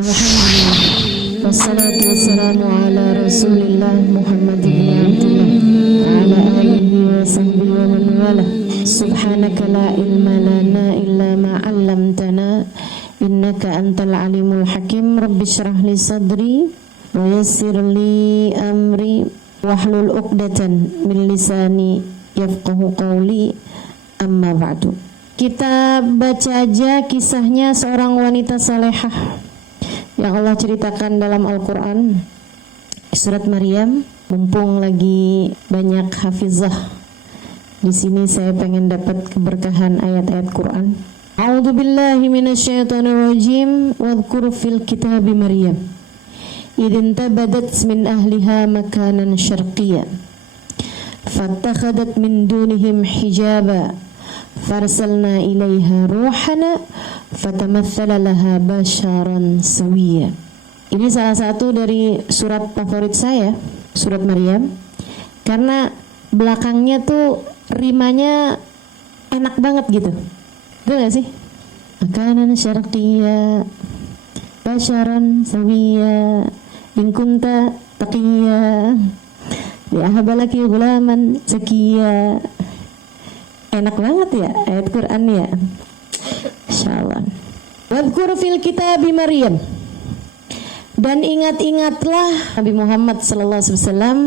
Alhamdulillah. Wassalatu wassalamu ala Rasulillah Muhammad ibn Abdullah wa ala alihi wa sahbihi wa man wala. Subhanaka la ilma lana illa ma 'allamtana innaka antal alimul hakim. Rabbi shrah li sadri wa yassir li amri wahlul 'uqdatan min lisani yafqahu qawli. Amma ba'du. Kita baca aja kisahnya seorang wanita salehah yang Allah ceritakan dalam Al-Quran, surat Maryam. Mumpung lagi banyak hafizah di sini, saya pengen dapat keberkahan ayat-ayat Quran. A'udzu billahi minasyaitonir rajim. Wadhkur fil kitabi Maryam idin tabadat min ahliha makanan syarqiyya fattakhadat min dunihim hijaba farsalna ilaiha ruhana fatamatsala laha basharan sawiyya. Ini salah satu dari surat favorit saya, surat Maryam, karena belakangnya tuh rimanya enak banget gitu. Betul gak sih? Makanan syarqiyya basharan sawiyya in kunta taqiyya li'ahbalaki gulaman zakiyya. Enak banget ya ayat Quran ya. Insyaallah. Wadhkur fil kitabi Maryam. Dan ingat-ingatlah Nabi Muhammad sallallahu alaihi wasallam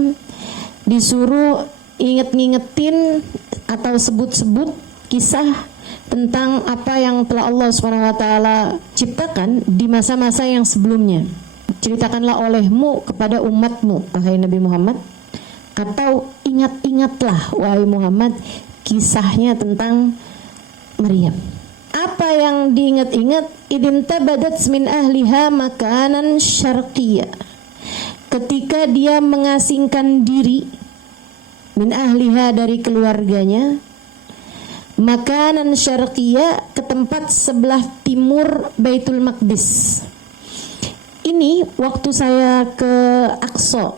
disuruh inget-ngingetin atau sebut-sebut kisah tentang apa yang telah Allah SWT ciptakan di masa-masa yang sebelumnya. Ceritakanlah olehmu kepada umatmu, wahai Nabi Muhammad, atau ingat-ingatlah wahai Muhammad kisahnya tentang Maryam. Apa yang diingat-ingat? Idin tabadat min ahliha makanan syarqiyya. Ketika dia mengasingkan diri min ahliha dari keluarganya, makanan syarqiyya, ke tempat sebelah timur Baitul Maqdis. Ini waktu saya ke Aqsa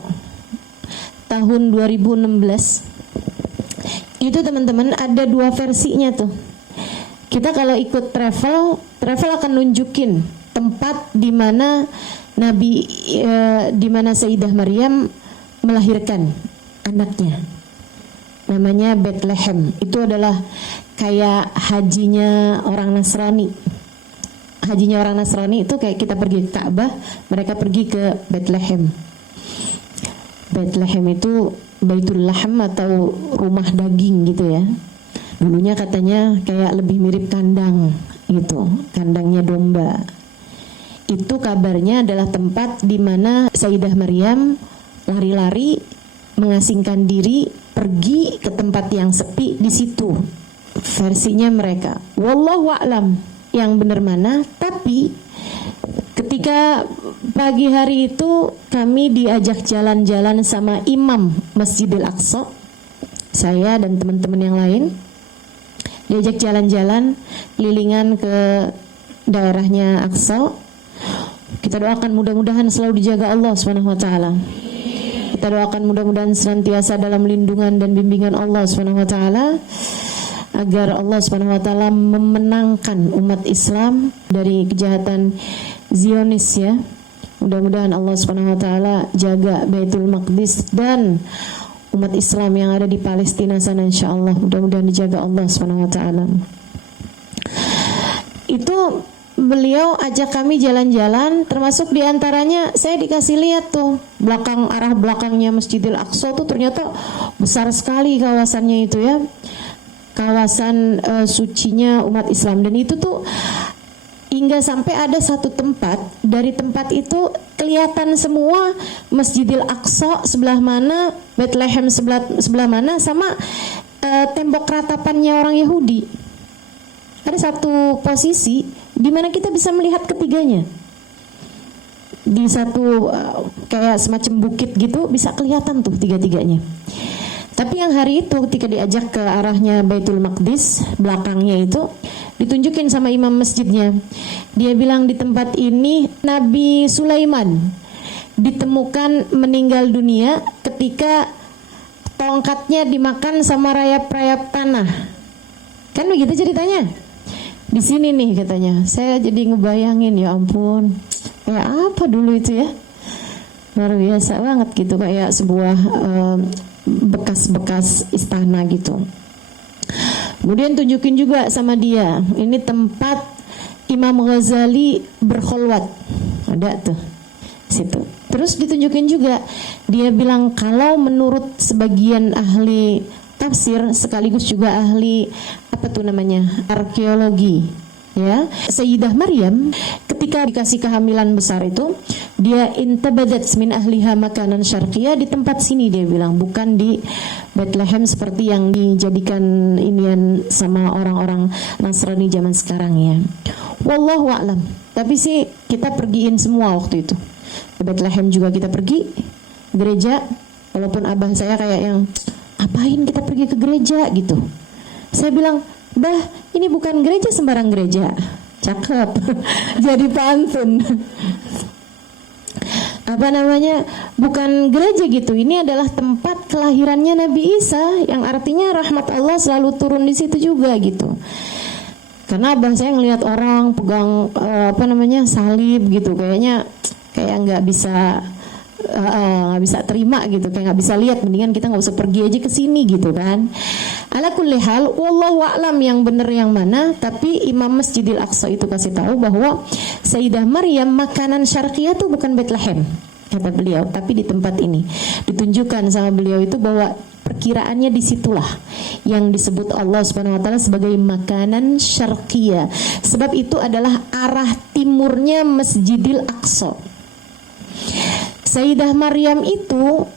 tahun 2016. Itu teman-teman ada dua versinya tuh. Kita kalau ikut travel akan nunjukin tempat di mana di mana Sayyidah Maryam melahirkan anaknya. Namanya Bethlehem. Itu adalah kayak hajinya orang Nasrani. Hajinya orang Nasrani itu kayak kita pergi ke Ka'bah, mereka pergi ke Bethlehem. Bethlehem itu Baitul Lahm atau rumah daging gitu ya. Dulunya katanya kayak lebih mirip kandang gitu, kandangnya domba. Itu kabarnya adalah tempat di mana Sayyidah Maryam lari-lari mengasingkan diri, pergi ke tempat yang sepi di situ. Versinya mereka. Wallahu a'lam yang benar mana, tapi ketika pagi hari itu kami diajak jalan-jalan sama imam Masjidil Aqsa, saya dan teman-teman yang lain diajak jalan-jalan kelilingan ke daerahnya Aqsa. Kita doakan mudah-mudahan selalu dijaga Allah Subhanahu wa taala. Kita doakan mudah-mudahan senantiasa dalam lindungan dan bimbingan Allah Subhanahu wa taala, agar Allah Subhanahu wa taala memenangkan umat Islam dari kejahatan Zionis ya. Mudah-mudahan Allah Subhanahu wa taala jaga Baitul Maqdis dan umat Islam yang ada di Palestina sana, insyaallah mudah-mudahan dijaga Allah Subhanahu wa taala. Itu beliau ajak kami jalan-jalan, termasuk diantaranya saya dikasih lihat tuh arah belakangnya Masjidil Aqsa tuh ternyata besar sekali kawasannya itu ya. Kawasan sucinya umat Islam, dan itu tuh hingga sampai ada satu tempat, dari tempat itu kelihatan semua Masjidil Aqsa sebelah mana, Bethlehem sebelah mana, sama tembok ratapannya orang Yahudi. Ada satu posisi di mana kita bisa melihat ketiganya. Di satu kayak semacam bukit gitu bisa kelihatan tuh tiga-tiganya. Tapi yang hari itu ketika diajak ke arahnya Baitul Maqdis, belakangnya itu ditunjukin sama imam masjidnya. Dia bilang di tempat ini Nabi Sulaiman ditemukan meninggal dunia ketika tongkatnya dimakan sama rayap-rayap tanah. Kan begitu ceritanya. Di sini nih katanya. Saya jadi ngebayangin, ya ampun, Kayak apa dulu itu ya? Luar biasa banget gitu, kayak sebuah bekas-bekas istana gitu. Kemudian tunjukin juga sama dia, ini tempat Imam Ghazali berkholwat. Ada tuh situ. Terus ditunjukin juga, dia bilang kalau menurut sebagian ahli tafsir sekaligus juga ahli apa tuh namanya, arkeologi, ya, Sayyidah Maryam ketika dikasih kehamilan besar itu, dia intabadat min ahliha makanan syarqiyah, di tempat sini dia bilang, bukan di Bethlehem seperti yang dijadikan inian sama orang-orang Nasrani zaman sekarang ya. Wallahu a'lam. Tapi sih kita pergiin semua waktu itu. Ke Bethlehem juga kita pergi gereja, walaupun abah saya kayak yang apain kita pergi ke gereja gitu. Saya bilang, "Bah, ini bukan gereja sembarang gereja." Cakep. Jadi pantun. Apa namanya? Bukan gereja gitu. Ini adalah tempat kelahirannya Nabi Isa, yang artinya rahmat Allah selalu turun di situ juga gitu. Karena abah saya ngelihat orang pegang salib gitu, kayak nggak bisa terima gitu, kayak nggak bisa lihat, mendingan kita nggak usah pergi aja ke sini gitu kan. Ala kulli hal, wallahu a'lam yang benar yang mana, tapi Imam Masjidil Aqsa itu kasih tahu bahwa Sayyidah Maryam makanan syarqiyah itu bukan Bethlehem kata beliau, tapi di tempat ini ditunjukkan sama beliau itu bahwa perkiraannya disitulah yang disebut Allah Subhanahu wa taala sebagai makanan syarqiyah, sebab itu adalah arah timurnya Masjidil Aqsa. Sayyidah Maryam itu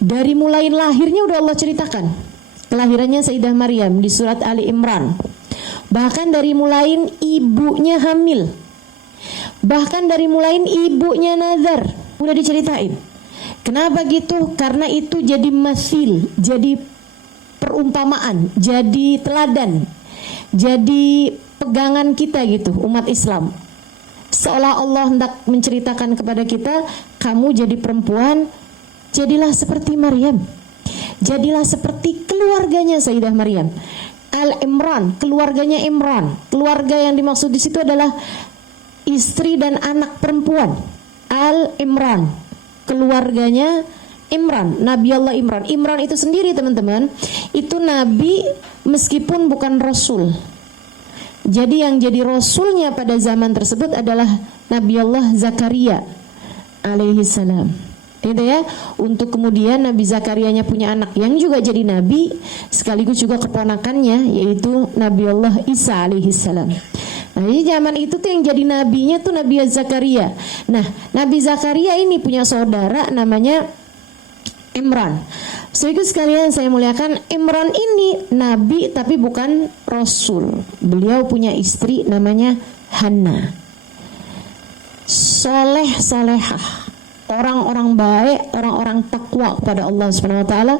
dari mulai lahirnya udah Allah ceritakan kelahirannya Sayyidah Maryam di surat Ali Imran. Bahkan dari mulai ibunya hamil, bahkan dari mulai ibunya nazar udah diceritain. Kenapa gitu? Karena itu jadi masil, jadi perumpamaan, jadi teladan, jadi pegangan kita gitu umat Islam. Seolah Allah hendak menceritakan kepada kita, kamu jadi perempuan, jadilah seperti Maryam, jadilah seperti keluarganya Sayyidah Maryam. Al-Imran, keluarganya Imran. Keluarga yang dimaksud di situ adalah istri dan anak perempuan. Al-Imran, keluarganya Imran, Nabi Allah Imran. Imran itu sendiri teman-teman, itu nabi meskipun bukan rasul. Jadi yang jadi rasulnya pada zaman tersebut adalah Nabi Allah Zakaria alaihi salam. Gitu ya. Untuk kemudian Nabi Zakarianya punya anak yang juga jadi nabi, sekaligus juga keponakannya yaitu Nabi Allah Isa alaihi salam. Nah, di zaman itu tuh yang jadi nabinya tuh Nabi Zakaria. Nah, Nabi Zakaria ini punya saudara namanya Imran. Saudara sekalian saya muliakan, Imran ini nabi tapi bukan rasul. Beliau punya istri namanya Hannah. Soleh salehah, orang-orang baik, orang-orang takwa kepada Allah Subhanahu wa taala,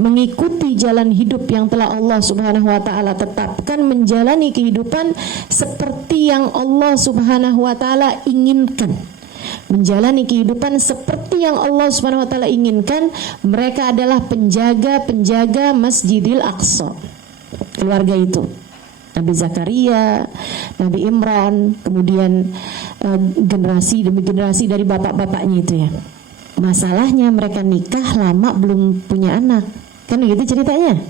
mengikuti jalan hidup yang telah Allah Subhanahu wa taala tetapkan, menjalani kehidupan seperti yang Allah Subhanahu wa taala inginkan. Menjalani kehidupan seperti yang Allah Subhanahu wa taala inginkan. Mereka adalah penjaga-penjaga Masjidil Aqsa. Keluarga itu Nabi Zakaria, Nabi Imran, kemudian generasi demi generasi dari bapak-bapaknya itu ya. Masalahnya mereka nikah lama belum punya anak, kan begitu ceritanya.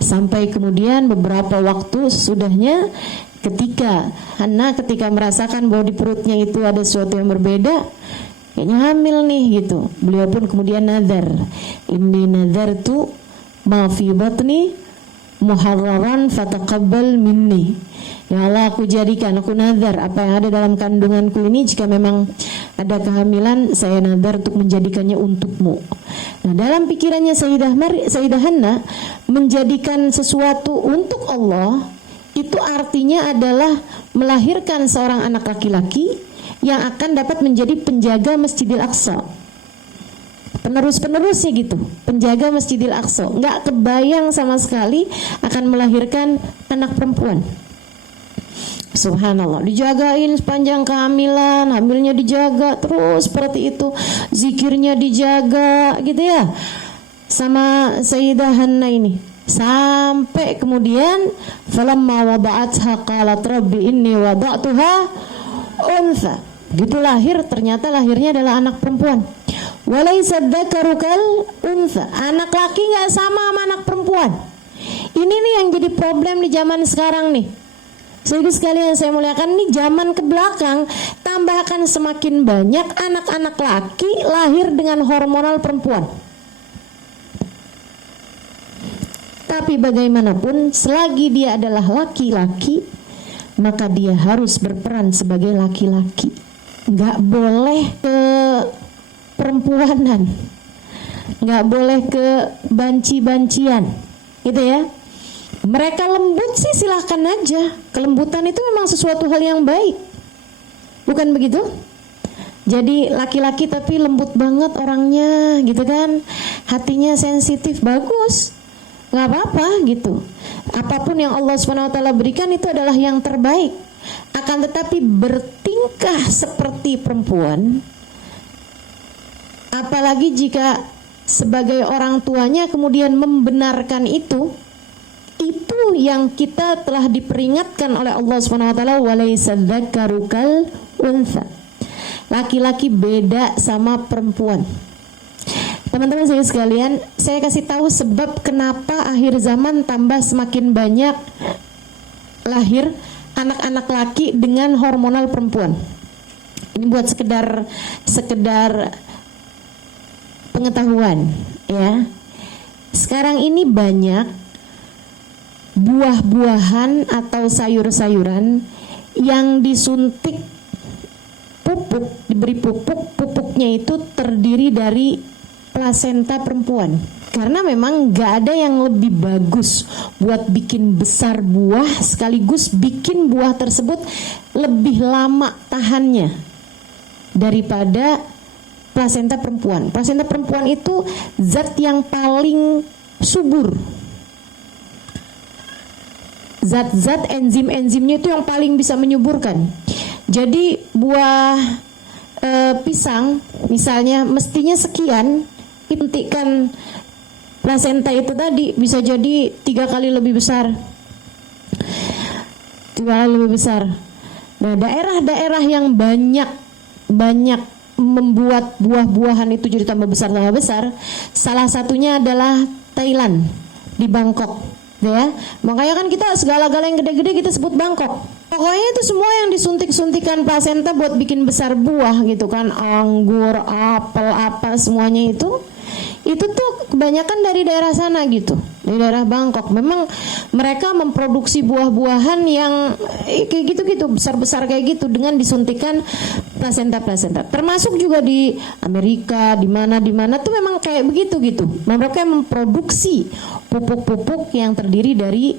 Sampai kemudian beberapa waktu sesudahnya, ketika Hannah merasakan bahwa di perutnya itu ada sesuatu yang berbeda, kayaknya hamil nih gitu. Beliau pun kemudian nazar, inni nazartu ma fi batni muharraran fataqabbal minni. Ya Allah, aku jadikan, aku nazar apa yang ada dalam kandunganku ini, jika memang ada kehamilan, saya nazar untuk menjadikannya untukmu. Nah, dalam pikirannya Sayyidah Hannah, menjadikan sesuatu untuk Allah itu artinya adalah melahirkan seorang anak laki-laki yang akan dapat menjadi penjaga Masjidil Aqsa, penerus-penerusnya gitu, penjaga Masjidil Aqsa. Nggak kebayang sama sekali akan melahirkan anak perempuan. Subhanallah, dijagain sepanjang kehamilan, hamilnya dijaga terus seperti itu, zikirnya dijaga gitu ya, sama Sayyidah Hannah ini. Sampai kemudian falamma wada'atha qalat rabbi inni wada'tuha untha. Begitu lahir, ternyata lahirnya adalah anak perempuan. Walaysa dzakaru kal untha. Anak laki nggak sama sama anak perempuan. Ini nih yang jadi problem di zaman sekarang nih. Jadi sekalian saya muliakan, nih zaman ke belakang tambahkan semakin banyak anak-anak laki lahir dengan hormonal perempuan. Tapi bagaimanapun selagi dia adalah laki-laki, maka dia harus berperan sebagai laki-laki. Nggak boleh ke perempuanan, nggak boleh ke banci-bancian, gitu ya. Mereka lembut sih silahkan aja. Kelembutan itu memang sesuatu hal yang baik, bukan begitu? Jadi laki-laki tapi lembut banget orangnya, gitu kan? Hatinya sensitif, bagus, nggak apa-apa gitu. Apapun yang Allah SWT berikan itu adalah yang terbaik. Akan tetapi bertingkah seperti perempuan, apalagi jika sebagai orang tuanya kemudian membenarkan itu yang kita telah diperingatkan oleh Allah SWT. Walaysa dzakaru kal untha. Laki-laki beda sama perempuan. Teman-teman saya sekalian, saya kasih tahu sebab kenapa akhir zaman tambah semakin banyak lahir anak-anak laki dengan hormonal perempuan. Ini buat sekedar pengetahuan ya. Sekarang ini banyak buah-buahan atau sayur-sayuran yang disuntik pupuk, diberi pupuk, pupuknya itu terdiri dari plasenta perempuan. Karena memang gak ada yang lebih bagus buat bikin besar buah sekaligus bikin buah tersebut lebih lama tahannya daripada plasenta perempuan. Plasenta perempuan itu zat yang paling subur. Zat-zat enzim-enzimnya itu yang paling bisa menyuburkan. Jadi buah pisang misalnya mestinya sekian, intikan plasenta itu tadi bisa jadi 3 kali lebih besar. 3 kali lebih besar. Nah, daerah-daerah yang banyak membuat buah-buahan itu jadi tambah besar, salah satunya adalah Thailand, di Bangkok. Ya, makanya kan kita segala-gala yang gede-gede kita sebut Bangkok. Pokoknya itu semua yang disuntik-suntikan plasenta buat bikin besar buah gitu kan, anggur, apel, apa semuanya itu tuh kebanyakan dari daerah sana gitu, dari daerah Bangkok. Memang mereka memproduksi buah-buahan yang kayak gitu-gitu, besar-besar kayak gitu dengan disuntikan plasenta. Termasuk juga di Amerika, di mana tuh memang kayak begitu gitu. Mereka memproduksi pupuk-pupuk yang terdiri dari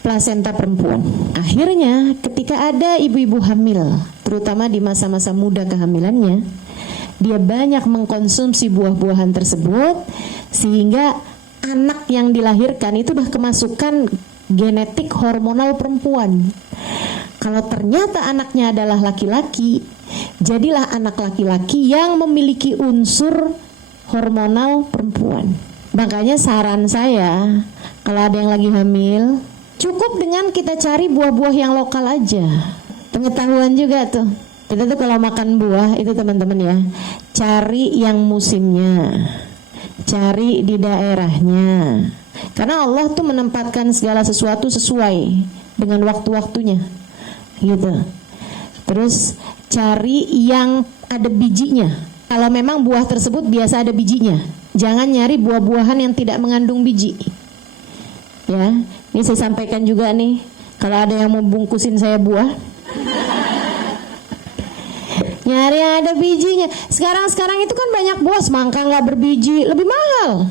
plasenta perempuan. Akhirnya ketika ada ibu-ibu hamil, terutama di masa-masa muda kehamilannya, dia banyak mengkonsumsi buah-buahan tersebut sehingga anak yang dilahirkan itu udah kemasukan genetik hormonal perempuan. Kalau ternyata anaknya adalah laki-laki, jadilah anak laki-laki yang memiliki unsur hormonal perempuan. Makanya saran saya, kalau ada yang lagi hamil, cukup dengan kita cari buah-buah yang lokal aja. Pengetahuan juga tuh. Kita tuh kalau makan buah itu teman-teman ya, cari yang musimnya, cari di daerahnya. Karena Allah tuh menempatkan segala sesuatu sesuai dengan waktu-waktunya, gitu. Terus cari yang ada bijinya. Kalau memang buah tersebut biasa ada bijinya, jangan nyari buah-buahan yang tidak mengandung biji. Ya, ini saya sampaikan juga nih, kalau ada yang mau bungkusin saya buah, nyari yang ada bijinya. Sekarang itu kan banyak buah, semangka nggak berbiji lebih mahal,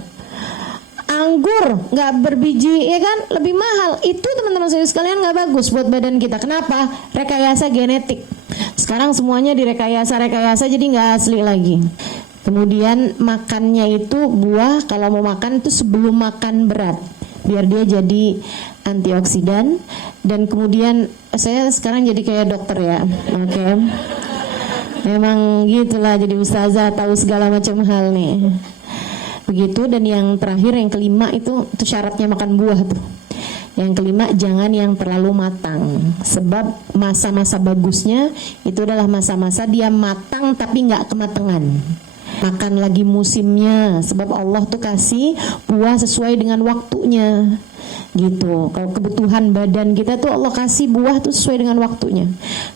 anggur nggak berbiji ya kan lebih mahal. Itu teman-teman saya sekalian nggak bagus buat badan kita. Kenapa? Rekayasa genetik. Sekarang semuanya direkayasa jadi nggak asli lagi. Kemudian makannya itu buah, kalau mau makan itu sebelum makan berat, biar dia jadi antioksidan. Dan kemudian saya sekarang jadi kayak dokter ya, oke. Memang gitulah, jadi ustazah tahu segala macam hal nih. Begitu. Dan yang terakhir, yang kelima itu syaratnya makan buah tuh. Yang kelima, jangan yang terlalu matang. Sebab masa-masa bagusnya itu adalah masa-masa dia matang tapi nggak kematangan. Makan lagi musimnya. Sebab Allah tuh kasih buah sesuai dengan waktunya. Gitu. Kalau kebutuhan badan kita tuh Allah kasih buah tuh sesuai dengan waktunya.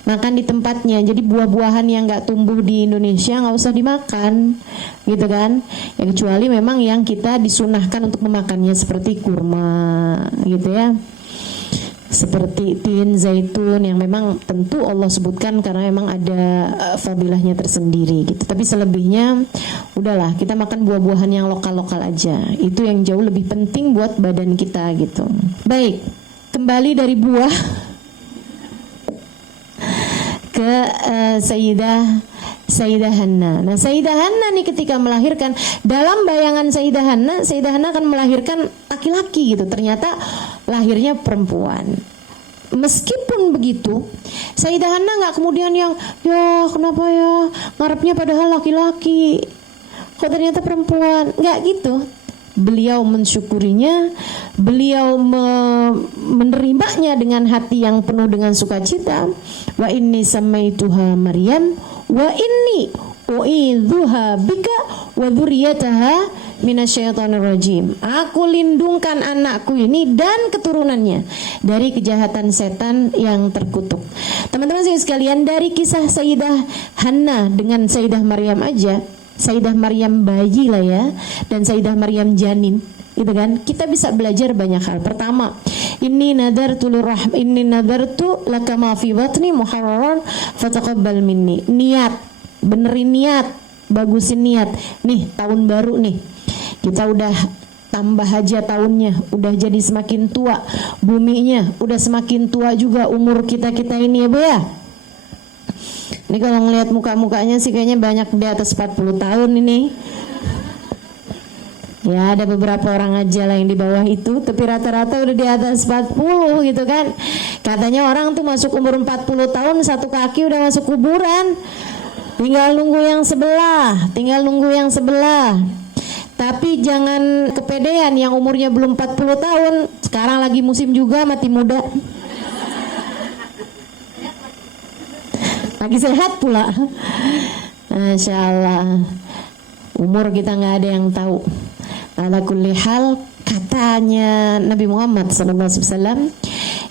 Makan di tempatnya. Jadi buah-buahan yang nggak tumbuh di Indonesia nggak usah dimakan, gitu kan? Ya kecuali memang yang kita disunahkan untuk memakannya seperti kurma, gitu ya. Seperti tin, zaitun yang memang tentu Allah sebutkan karena memang ada fadilahnya tersendiri gitu. Tapi selebihnya udahlah kita makan buah-buahan yang lokal-lokal aja. Itu yang jauh lebih penting buat badan kita gitu. Baik, kembali dari buah ke Sayyidah Hanna. Nah, Sayyidah Hanna nih ketika melahirkan, dalam bayangan Sayyidah Hanna akan melahirkan laki-laki gitu. Ternyata lahirnya perempuan. Meskipun begitu, Sayyidah Hanna nggak kemudian yang ya kenapa ya ngarepnya padahal laki-laki, kok ternyata perempuan. Nggak gitu. Beliau mensyukurinya, beliau menerimanya dengan hati yang penuh dengan sukacita. Wa inni samaituha Maryam wa inni u'idzuha bika wa dzurriyyataha minasyaitonir rajim. Aku lindungkan anakku ini dan keturunannya dari kejahatan setan yang terkutuk. Teman-teman sekalian, dari kisah Sayyidah Hanna dengan Sayyidah Maryam aja, Sayyidah Maryam bayi lah ya, dan Sayyidah Maryam janin, gitu kan? Kita bisa belajar banyak hal. Pertama, inni nadartu laka ma fi batni muharraran fataqabbal minni. Niat, benerin niat, bagusin niat. Nih, tahun baru nih. Kita udah tambah aja tahunnya, udah jadi semakin tua, buminya udah semakin tua juga umur kita-kita ini ya Bu ya. Ini kalau ngelihat muka-mukanya sih kayaknya banyak di atas 40 tahun ini. Ya ada beberapa orang aja lah yang di bawah itu, tapi rata-rata udah di atas 40 gitu kan. Katanya orang tuh masuk umur 40 tahun satu kaki udah masuk kuburan. Tinggal nunggu yang sebelah. Tapi jangan kepedean yang umurnya belum 40 tahun. Sekarang lagi musim juga mati muda. Lagi sehat pula. Masya Allah. Umur kita gak ada yang tahu. Ala kulli hal, katanya Nabi Muhammad SAW,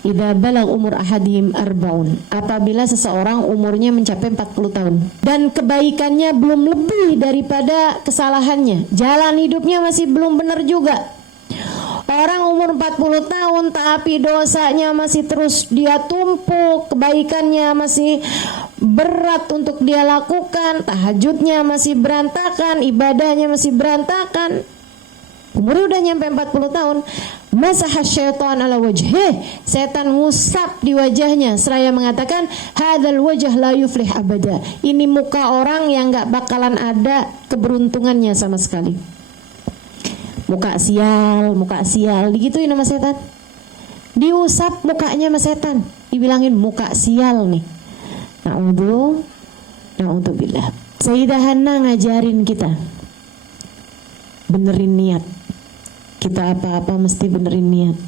idza balagh umur ahadihim arbaun, apabila seseorang umurnya mencapai 40 tahun dan kebaikannya belum lebih daripada kesalahannya, jalan hidupnya masih belum benar juga. Orang umur 40 tahun tapi dosanya masih terus dia tumpuk, kebaikannya masih berat untuk dia lakukan, tahajudnya masih berantakan, ibadahnya masih berantakan. Umurnya udah nyampe 40 tahun, masaha syaitan ala wajhih, setan ngusap di wajahnya seraya mengatakan, hadzal wajh la yuflih abada. Ini muka orang yang gak bakalan ada keberuntungannya sama sekali. Muka sial, digituin sama setan. Diusap mukanya sama setan, dibilangin muka sial nih. Na'udzubillah. Sayyidah Hanna ngajarin kita benerin niat. Kita apa-apa mesti benerin niat.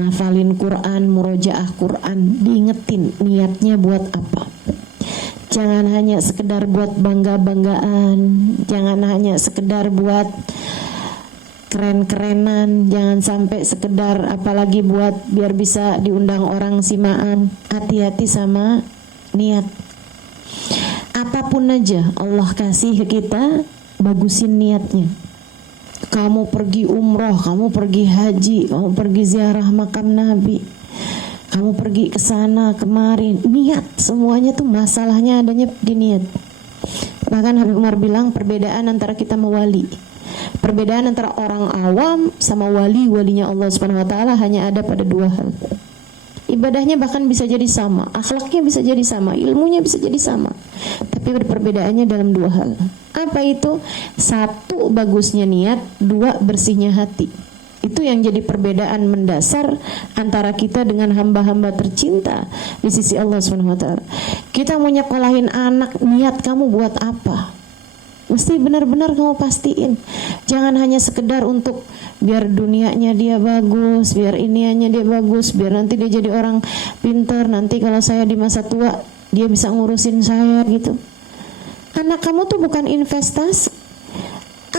Ngafalin Quran, murojaah Quran, diingetin niatnya buat apa. Jangan hanya sekedar buat bangga-banggaan, jangan hanya sekedar buat keren-kerenan, jangan sampai sekedar apalagi buat biar bisa diundang orang simaan. Hati-hati sama niat. Apapun aja Allah kasih ke kita, bagusin niatnya. Kamu pergi umroh, kamu pergi haji, kamu pergi ziarah makam Nabi, kamu pergi ke sana kemari, niat. Semuanya tuh masalahnya adanya di niat. Bahkan Habib Umar bilang perbedaan antara kita sama wali, perbedaan antara orang awam sama walinya Allah Subhanahu wa taala hanya ada pada dua hal. Ibadahnya bahkan bisa jadi sama, akhlaknya bisa jadi sama, ilmunya bisa jadi sama, tapi perbedaannya dalam dua hal. Apa itu? Satu, bagusnya niat. Dua, bersihnya hati. Itu yang jadi perbedaan mendasar antara kita dengan hamba-hamba tercinta di sisi Allah SWT. Kita mau nyekolahin anak, niat kamu buat apa? Mesti benar-benar kamu pastiin. Jangan hanya sekedar untuk biar dunianya dia bagus, biar iniannya dia bagus, biar nanti dia jadi orang pintar, nanti kalau saya di masa tua dia bisa ngurusin saya gitu. Anak kamu tuh bukan investasi.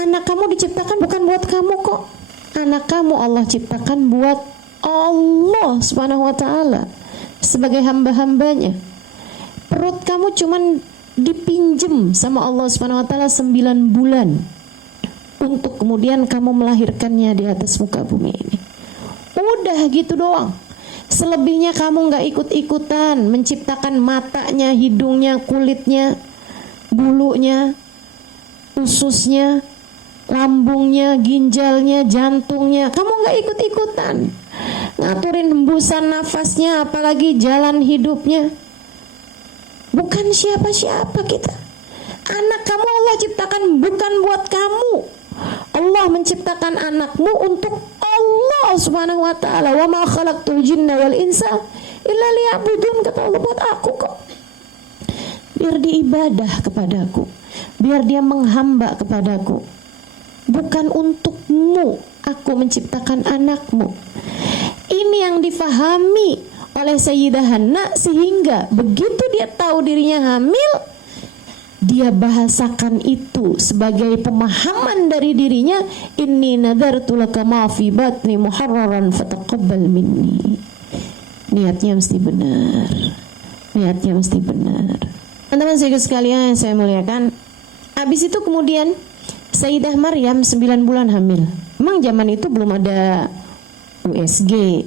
Anak kamu diciptakan bukan buat kamu kok. Anak kamu Allah ciptakan buat Allah Subhanahu wa ta'ala sebagai hamba-hambanya. Perut kamu cuman dipinjem sama Allah Subhanahu wa ta'ala 9 bulan untuk kemudian kamu melahirkannya di atas muka bumi ini. Udah gitu doang. Selebihnya kamu gak ikut-ikutan menciptakan matanya, hidungnya, kulitnya, bulunya, ususnya, lambungnya, ginjalnya, jantungnya. Kamu gak ikut-ikutan ngaturin hembusan nafasnya, apalagi jalan hidupnya. Bukan siapa-siapa kita. Anak kamu Allah ciptakan bukan buat kamu. Allah menciptakan anakmu untuk Allah Subhanahu wa ta'ala. Wa ma khalaqtul jinna wal insa illa liya'budun, kata Allah, buat aku kok. Biar dia ibadah kepadaku, biar dia menghamba kepadaku. Bukan untukmu aku menciptakan anakmu. Ini yang difahami oleh Sayyidah Hanna, sehingga begitu dia tahu dirinya hamil, dia bahasakan itu sebagai pemahaman dari dirinya. Inni nadartu laka ma fi batni muharraran fataqabbal minni. Niatnya mesti benar. Niatnya mesti benar. Teman-teman sekalian yang saya muliakan, habis itu kemudian Sayyidah Maryam 9 bulan hamil. Memang zaman itu belum ada USG,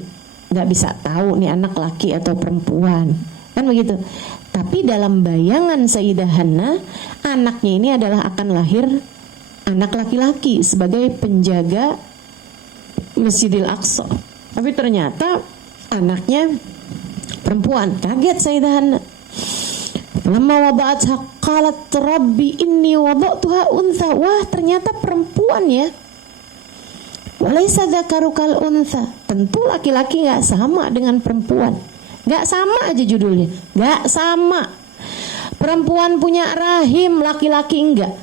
nggak bisa tahu nih anak laki atau perempuan, kan begitu. Tapi dalam bayangan Sayyidah Hanna, anaknya ini adalah akan lahir anak laki-laki sebagai penjaga Masjidil Aqsa. Tapi ternyata anaknya perempuan. Kaget Sayyidah Hanna. Lama wada'atha qalat rabbi inni wada'tuha untha. Wah, ternyata perempuan ya. Walaysa dzakaru kal untha. Tentu laki-laki gak sama dengan perempuan. Gak sama aja judulnya. Gak sama. Perempuan punya rahim, laki-laki enggak.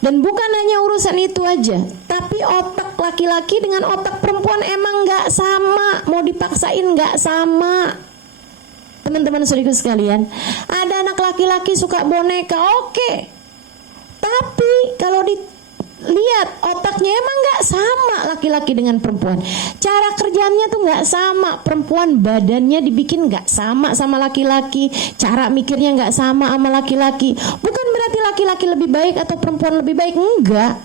Dan bukan hanya urusan itu aja, tapi otak laki-laki dengan otak perempuan emang gak sama. Mau dipaksain gak sama. Teman-teman saudaraku sekalian, ada anak laki-laki suka boneka, oke. Tapi kalau dilihat otaknya emang gak sama laki-laki dengan perempuan. Cara kerjanya tuh gak sama. Perempuan badannya dibikin gak sama sama laki-laki. Cara mikirnya gak sama sama laki-laki. Bukan berarti laki-laki lebih baik atau perempuan lebih baik, enggak.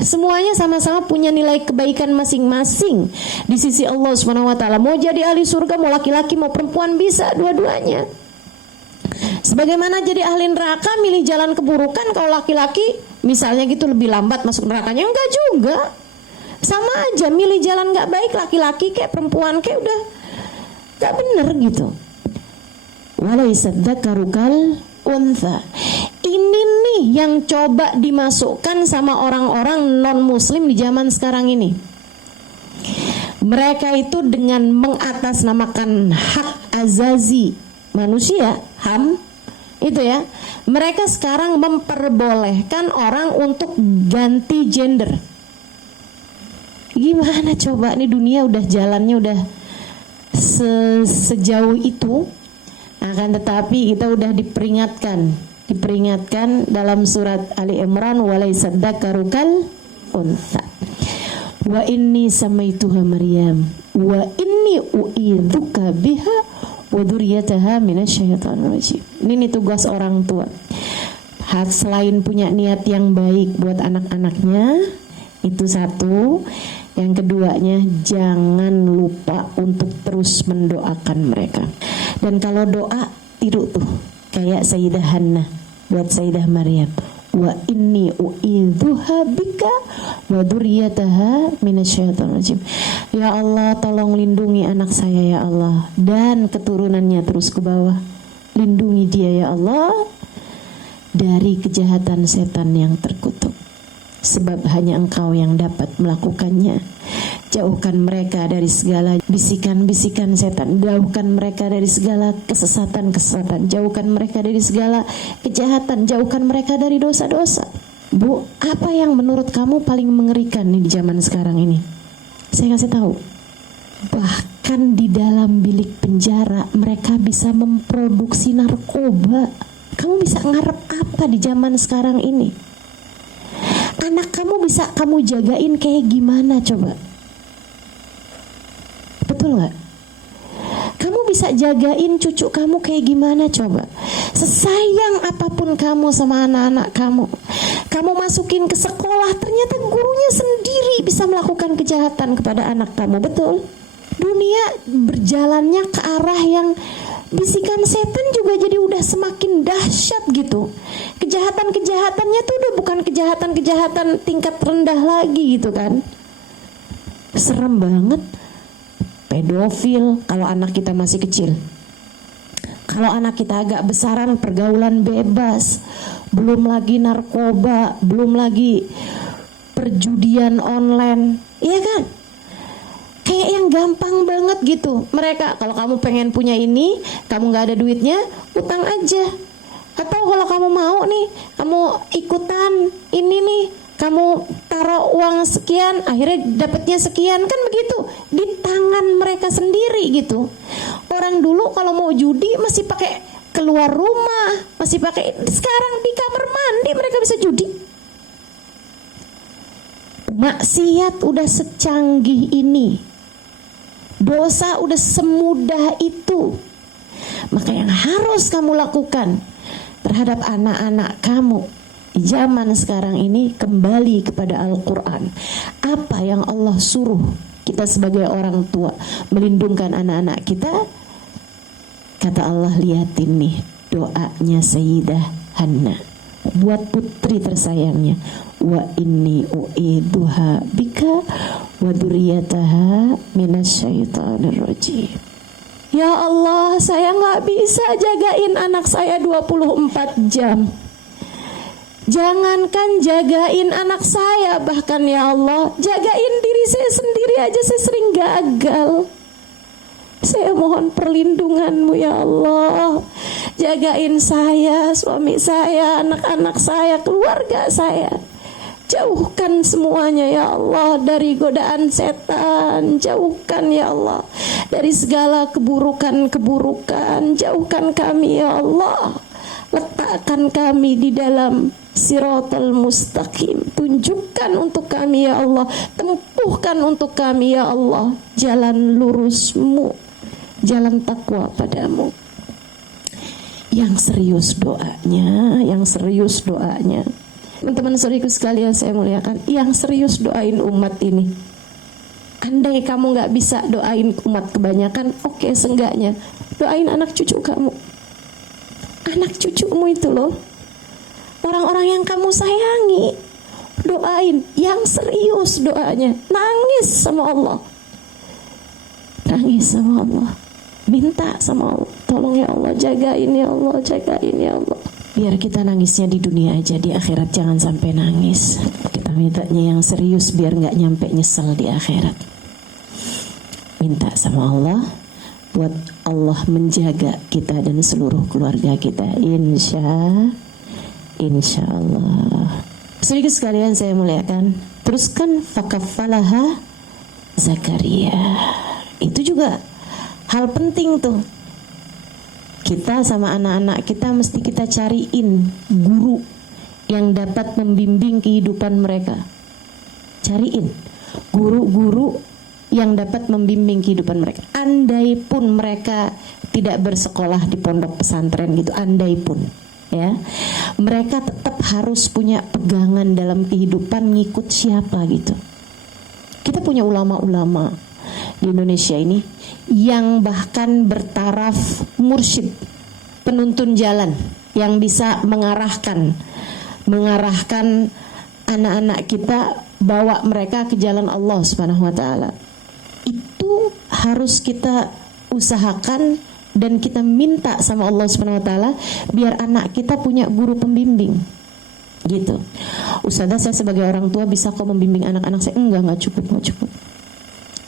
Semuanya sama-sama punya nilai kebaikan masing-masing di sisi Allah Subhanahu wa ta'ala. Mau jadi ahli surga, mau laki-laki mau perempuan, bisa dua-duanya. Sebagaimana jadi ahli neraka milih jalan keburukan, kalau laki-laki misalnya gitu lebih lambat masuk nerakanya, enggak juga. Sama aja milih jalan gak baik, laki-laki kayak perempuan kayak udah gak bener gitu. Walaysa dzakaru kal untha. Ini nih yang coba dimasukkan sama orang-orang non-muslim di zaman sekarang ini. Mereka itu dengan mengatasnamakan hak azazi manusia, HAM itu ya, mereka sekarang memperbolehkan orang untuk ganti gender. Gimana coba nih, dunia udah jalannya udah sejauh itu. Akan tetapi kita udah diperingatkan dalam surat Ali Imran, walaysa dzakaru kal untha. Wa inni samaituha Maryam wa inni u'idzuka biha wa dzurriyyataha minasyaitonir rajim. Ini tugas orang tua. Selain punya niat yang baik buat anak-anaknya, itu satu. Yang keduanya, jangan lupa untuk terus mendoakan mereka. Dan kalau doa, tiru tuh kayak Sayyidah Hanna buat Sayyidah Maryam. Wa inni u'idzuha bika wa dzurriyyataha minasyaitonir rajim. Ya Allah, tolong lindungi anak saya ya Allah, dan keturunannya terus ke bawah. Lindungi dia ya Allah dari kejahatan setan yang terkutuk. Sebab hanya Engkau yang dapat melakukannya. Jauhkan mereka dari segala bisikan-bisikan setan. Jauhkan mereka dari segala kesesatan-kesesatan. Jauhkan mereka dari segala kejahatan. Jauhkan mereka dari dosa-dosa. Bu, apa yang menurut kamu paling mengerikan nih di zaman sekarang ini? Saya kasih tahu. Bahkan di dalam bilik penjara mereka bisa memproduksi narkoba. Kamu bisa ngarep apa di zaman sekarang ini? Anak kamu bisa kamu jagain kayak gimana coba? Betul gak? Kamu bisa jagain cucu kamu kayak gimana coba? Sesayang apapun kamu sama anak-anak kamu, kamu masukin ke sekolah, ternyata gurunya sendiri bisa melakukan kejahatan kepada anak kamu. Betul? Dunia berjalannya ke arah yang bisikan setan juga jadi udah semakin dahsyat gitu. Kejahatan-kejahatannya tuh udah bukan kejahatan-kejahatan tingkat rendah lagi gitu kan. Serem banget. Pedofil kalau anak kita masih kecil. Kalau anak kita agak besaran, pergaulan bebas. Belum lagi narkoba, belum lagi perjudian online. Iya kan? Kayak yang gampang banget gitu. Mereka, kalau kamu pengen punya ini, kamu gak ada duitnya, utang aja. Atau kalau kamu mau nih, kamu ikutan ini nih, kamu taruh uang sekian, akhirnya dapatnya sekian, kan begitu. Di tangan mereka sendiri gitu. Orang dulu kalau mau judi masih pakai keluar rumah, masih pakai. Sekarang di kamar mandi mereka bisa judi. Maksiat udah secanggih ini, dosa udah semudah itu. Maka yang harus kamu lakukan terhadap anak-anak kamu di zaman sekarang ini, kembali kepada Al-Quran. Apa yang Allah suruh kita sebagai orang tua melindungkan anak-anak kita. Kata Allah, liatin nih doanya Sayyidah Hanna buat putri tersayangnya. Wa inni u'iduha bika wa dzurriyyataha minasyaitonir rajim. Ya Allah, saya gak bisa jagain anak saya 24 jam. Jangankan jagain anak saya, bahkan ya Allah, jagain diri saya sendiri aja saya sering gagal. Saya mohon perlindungan-Mu ya Allah. Jagain saya, suami saya, anak-anak saya, keluarga saya. Jauhkan semuanya ya Allah dari godaan setan. Jauhkan ya Allah dari segala keburukan-keburukan. Jauhkan kami ya Allah. Letakkan kami di dalam Siratal Mustaqim. Tunjukkan untuk kami ya Allah. Tempuhkan untuk kami ya Allah jalan lurus-Mu, jalan takwa padamu. Yang serius doanya, yang serius doanya. Teman-teman saudaraku sekalian saya muliakan, yang serius doain umat ini. Andai kamu gak bisa doain umat kebanyakan, oke, seenggaknya doain anak cucu kamu. Anak cucumu itu loh, orang-orang yang kamu sayangi, doain yang serius doanya. Nangis sama Allah, nangis sama Allah, minta sama Allah, tolong ya Allah, jagain ya Allah, jagain ya Allah. Biar kita nangisnya di dunia aja, di akhirat jangan sampai nangis. Kita mintanya yang serius biar gak nyampe nyesel di akhirat. Minta sama Allah buat Allah menjaga kita dan seluruh keluarga kita, insya Allah. Sedikit sekalian saya muliakan. Teruskan fakafalaha Zakaria. Itu juga hal penting tuh. Kita sama anak-anak kita mesti kita cariin guru yang dapat membimbing kehidupan mereka. Cariin guru-guru yang dapat membimbing kehidupan mereka. Andai pun mereka tidak bersekolah di pondok pesantren gitu, andai pun ya, mereka tetap harus punya pegangan dalam kehidupan, ngikut siapa gitu. Kita punya ulama-ulama di Indonesia ini yang bahkan bertaraf mursyid, penuntun jalan, yang bisa mengarahkan anak-anak kita, bawa mereka ke jalan Allah Subhanahu wa taala. Itu harus kita usahakan dan kita minta sama Allah Subhanahu wa taala biar anak kita punya guru pembimbing. Gitu. Ustazah, saya sebagai orang tua bisa kok membimbing anak-anak saya. Enggak cukup.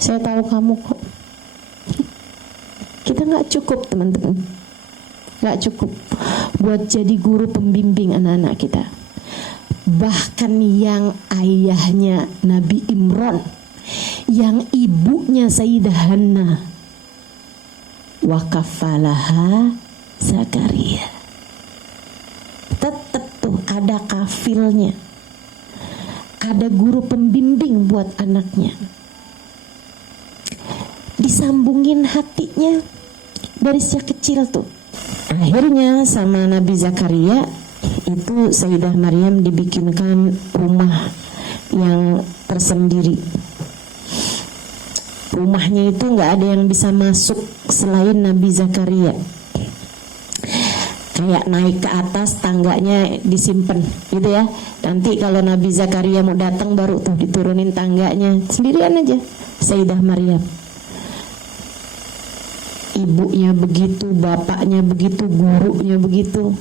Saya tahu kamu kok. Kita gak cukup teman-teman. Gak cukup buat jadi guru pembimbing anak-anak kita. Bahkan yang ayahnya Nabi Imran, yang ibunya Sayyidah Hannah, wa kafalaha Zakaria. Tetap tuh ada kafilnya, ada guru pembimbing buat anaknya. Disambungin hatinya dari sejak kecil tuh. Akhirnya sama Nabi Zakaria itu Sayyidah Maryam dibikinkan rumah yang tersendiri. Rumahnya itu nggak ada yang bisa masuk selain Nabi Zakaria. Kayak naik ke atas, tangganya disimpan gitu ya. Nanti kalau Nabi Zakaria mau datang baru tuh diturunin tangganya, sendirian aja Sayyidah Maryam. Ibunya begitu, bapaknya begitu, gurunya begitu.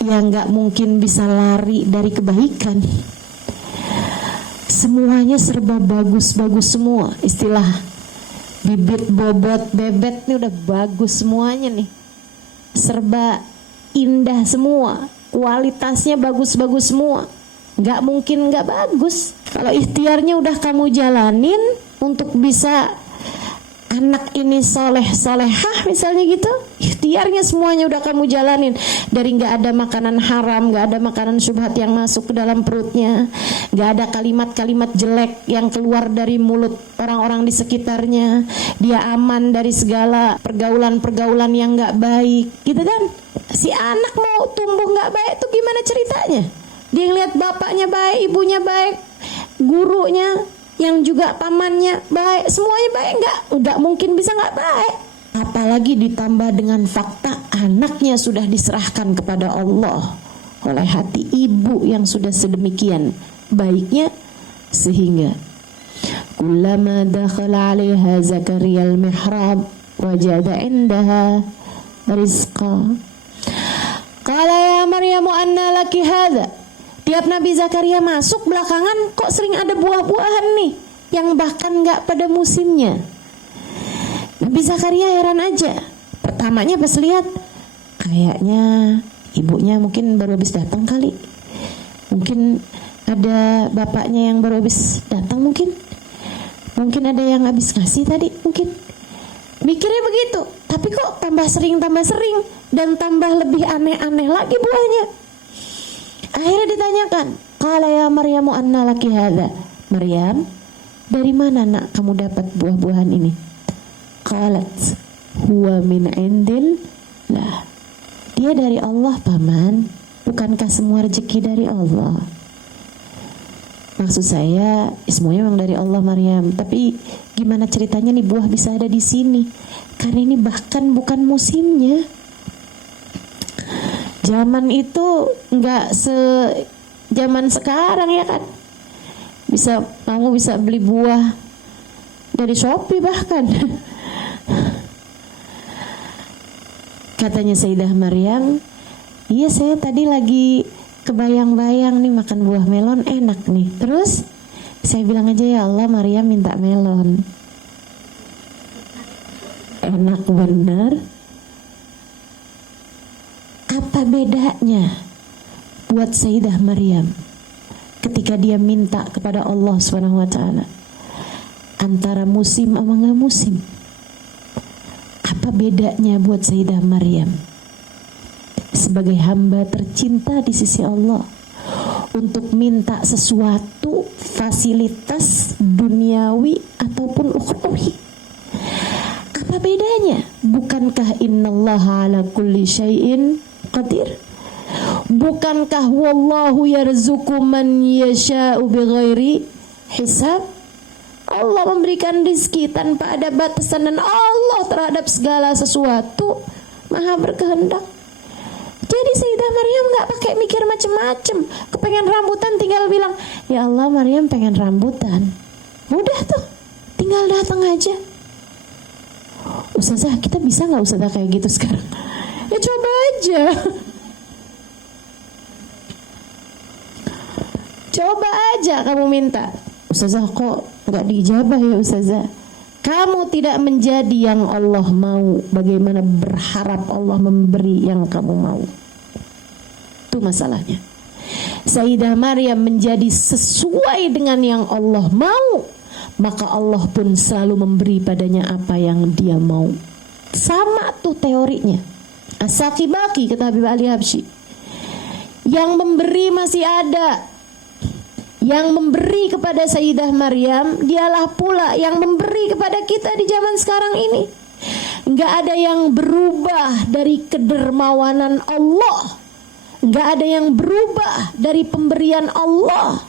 Ya nggak mungkin bisa lari dari kebaikan. Semuanya serba bagus-bagus semua. Istilah bibit, bobot, bebet ini udah bagus semuanya nih. Serba indah semua, kualitasnya bagus-bagus semua. Nggak mungkin nggak bagus. Kalau ikhtiarnya udah kamu jalanin untuk bisa anak ini soleh-solehah misalnya gitu, ikhtiarnya semuanya udah kamu jalanin. Dari nggak ada makanan haram, nggak ada makanan syubhat yang masuk ke dalam perutnya, nggak ada kalimat-kalimat jelek yang keluar dari mulut orang-orang di sekitarnya, dia aman dari segala pergaulan-pergaulan yang nggak baik gitu kan. Si anak mau tumbuh nggak baik tuh gimana ceritanya? Dia ngeliat bapaknya baik, ibunya baik, gurunya yang juga pamannya baik, semuanya baik, nggak mungkin bisa nggak baik. Apalagi ditambah dengan fakta anaknya sudah diserahkan kepada Allah oleh hati ibu yang sudah sedemikian baiknya, sehingga kullama dakhala 'alaiha Zakaria al-mihrab wajada 'indaha rizqa qala ya Maryamu anna laki hadza. Tiap Nabi Zakaria masuk belakangan kok sering ada buah-buahan nih yang bahkan nggak pada musimnya. Nabi Zakaria heran aja. Pertamanya pas lihat kayaknya ibunya mungkin baru habis datang kali. Mungkin ada bapaknya yang baru habis datang mungkin. Mungkin ada yang habis ngasih tadi mungkin. Mikirnya begitu. Tapi kok tambah sering dan tambah lebih aneh-aneh lagi buahnya. Akhirnya ditanyakan, qala ya Maryamu anna laki hadza. Maryam, dari mana nak kamu dapat buah-buahan ini? Qalat huwa min indillah. Dia dari Allah paman. Bukankah semua rezeki dari Allah? Maksud saya semuanya memang dari Allah Maryam. Tapi gimana ceritanya nih buah bisa ada di sini? Karena ini bahkan bukan musimnya. Zaman itu nggak zaman sekarang ya kan. Kamu bisa beli buah dari Shopee bahkan. Katanya Sayyidah Maryam, iya saya tadi lagi kebayang-bayang nih makan buah melon enak nih. Terus saya bilang aja ya Allah Maryam minta melon. Enak bener. Apa bedanya buat Sayyidah Maryam ketika dia minta kepada Allah Subhanahu wa taala antara musim sama enggak musim? Apa bedanya buat Sayyidah Maryam sebagai hamba tercinta di sisi Allah untuk minta sesuatu fasilitas duniawi ataupun ukhrawi? Apa bedanya? Bukankah innallaha ala kulli syai'in qadir? Bukankah wallahu yarzuqu man yasha'u bighairi hisab? Allah memberikan rizki tanpa ada batasan dan Allah terhadap segala sesuatu maha berkehendak. Jadi Sayyidah Maryam gak pakai mikir macam-macam. Kepengen rambutan tinggal bilang, ya Allah Maryam pengen rambutan. Udah tuh, tinggal datang aja. Ustazah kita bisa gak Ustazah kayak gitu sekarang? Ya coba aja. Coba aja kamu minta, Ustazah kok gak diijabah ya Ustazah? Kamu tidak menjadi yang Allah mau. Bagaimana berharap Allah memberi yang kamu mau? Itu masalahnya. Sayyidah Maryam menjadi sesuai dengan yang Allah mau, maka Allah pun selalu memberi padanya apa yang dia mau. Sama tuh teorinya. As-Saqibaki kata Habib Ali Habsyi. Yang memberi masih ada. Yang memberi kepada Sayyidah Maryam, dialah pula yang memberi kepada kita di zaman sekarang ini. Enggak ada yang berubah dari kedermawanan Allah. Enggak ada yang berubah dari pemberian Allah.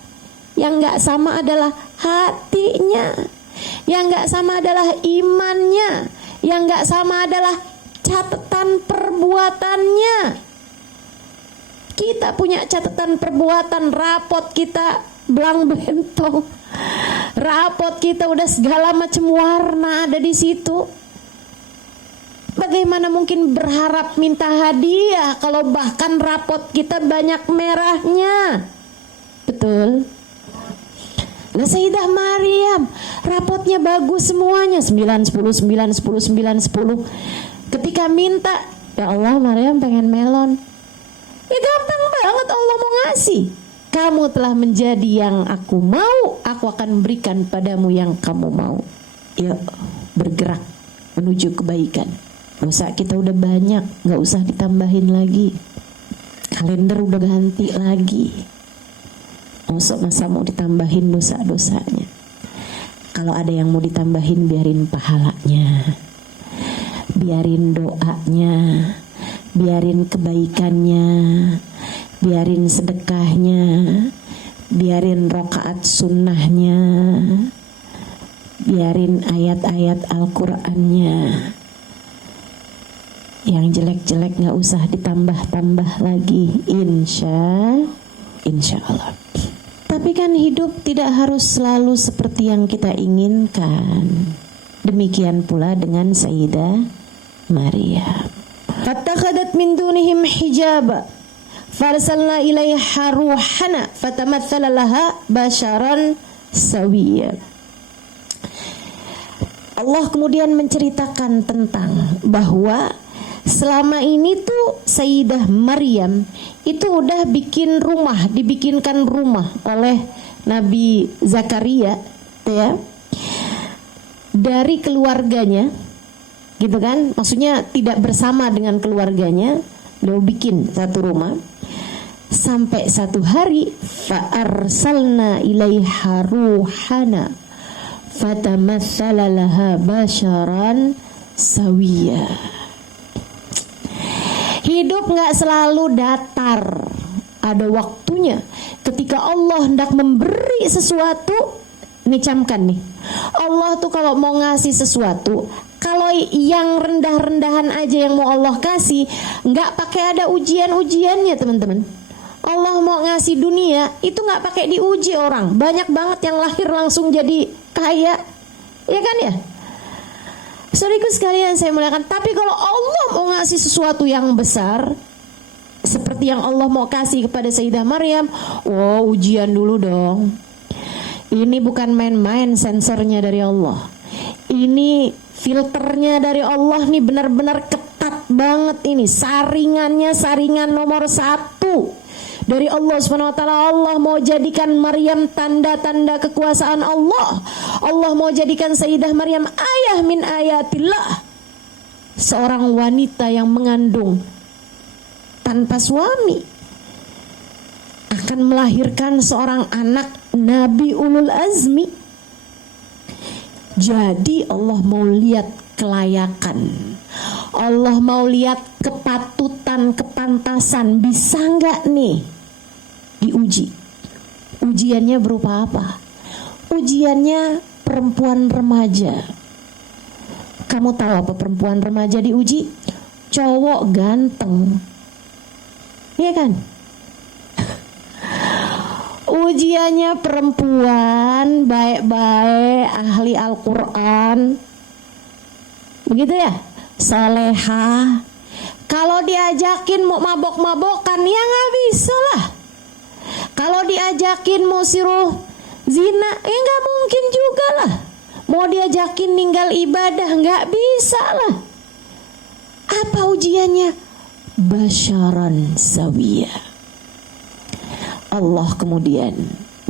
Yang enggak sama adalah hatinya. Yang enggak sama adalah imannya. Yang enggak sama adalah catatan perbuatannya. Kita punya catatan perbuatan, rapot kita belang bentong, rapot kita udah segala macam warna ada di situ. Bagaimana mungkin berharap minta hadiah kalau bahkan rapot kita banyak merahnya? Betul. Nah, Sayyidah Maryam rapotnya bagus semuanya, 9, 10, 9, 10, 9, 10. Ketika minta, ya Allah, Maryam pengen melon. Ya gampang banget Allah mau ngasih. Kamu telah menjadi yang aku mau, aku akan berikan padamu yang kamu mau. Yuk bergerak menuju kebaikan. Dosa kita udah banyak, gak usah ditambahin lagi. Kalender udah ganti lagi. Masa mau ditambahin dosa-dosanya. Kalau ada yang mau ditambahin, biarin pahalanya, biarin doanya, biarin kebaikannya, biarin sedekahnya, biarin rakaat sunnahnya, biarin ayat-ayat Al-Qur'annya. Yang jelek-jelek gak usah ditambah-tambah lagi, insya Allah. Tapi kan hidup tidak harus selalu seperti yang kita inginkan. Demikian pula dengan Sayyidah Maryam. Fattakhadat min dunihim hijaba farsalna ilaiha ruhana fatamatsala laha basharan sawiyya. Allah kemudian menceritakan tentang bahwa selama ini tuh Sayyidah Maryam itu udah dibikinkan rumah oleh Nabi Zakaria, ya, dari keluarganya, gitu kan? Maksudnya tidak bersama dengan keluarganya, beliau bikin satu rumah. Sampai satu hari fa arsalna ilaiha ruhana fatamatsala laha basharan sawiyya. Hidup gak selalu datar. Ada waktunya ketika Allah hendak memberi sesuatu. Ini camkan nih, Allah tuh kalau mau ngasih sesuatu, kalau yang rendah-rendahan aja yang mau Allah kasih, gak pakai ada ujian-ujiannya teman-teman. Allah mau ngasih dunia, itu gak pakai diuji orang. Banyak banget yang lahir langsung jadi kaya, ya kan ya? Saudaraku sekalian saya muliakan, tapi kalau Allah mau ngasih sesuatu yang besar, seperti yang Allah mau kasih kepada Sayyidah Maryam, ujian dulu dong. Ini bukan main-main sensornya dari Allah. Ini filternya dari Allah nih benar-benar ketat banget ini. Saringannya saringan nomor 1 dari Allah SWT. Allah mau jadikan Maryam tanda-tanda kekuasaan Allah. Allah mau jadikan Sayyidah Maryam ayah min ayatillah, seorang wanita yang mengandung tanpa suami akan melahirkan seorang anak Nabi Ulul Azmi. Jadi Allah mau lihat kelayakan, Allah mau lihat kepatutan, kepantasan, bisa nggak nih diuji. Ujiannya berupa apa? Ujiannya perempuan remaja. Kamu tahu apa perempuan remaja diuji? Cowok ganteng, iya kan? Ujiannya perempuan baik-baik, ahli Al-Quran, begitu ya, salehah. Kalau diajakin mau mabok-mabokan, ya nggak bisa lah. Kalau diajakin mau siruh zina, ya nggak mungkin juga lah. Mau diajakin ninggal ibadah, nggak bisa lah. Apa ujiannya? Basyaran sawiyya. Allah kemudian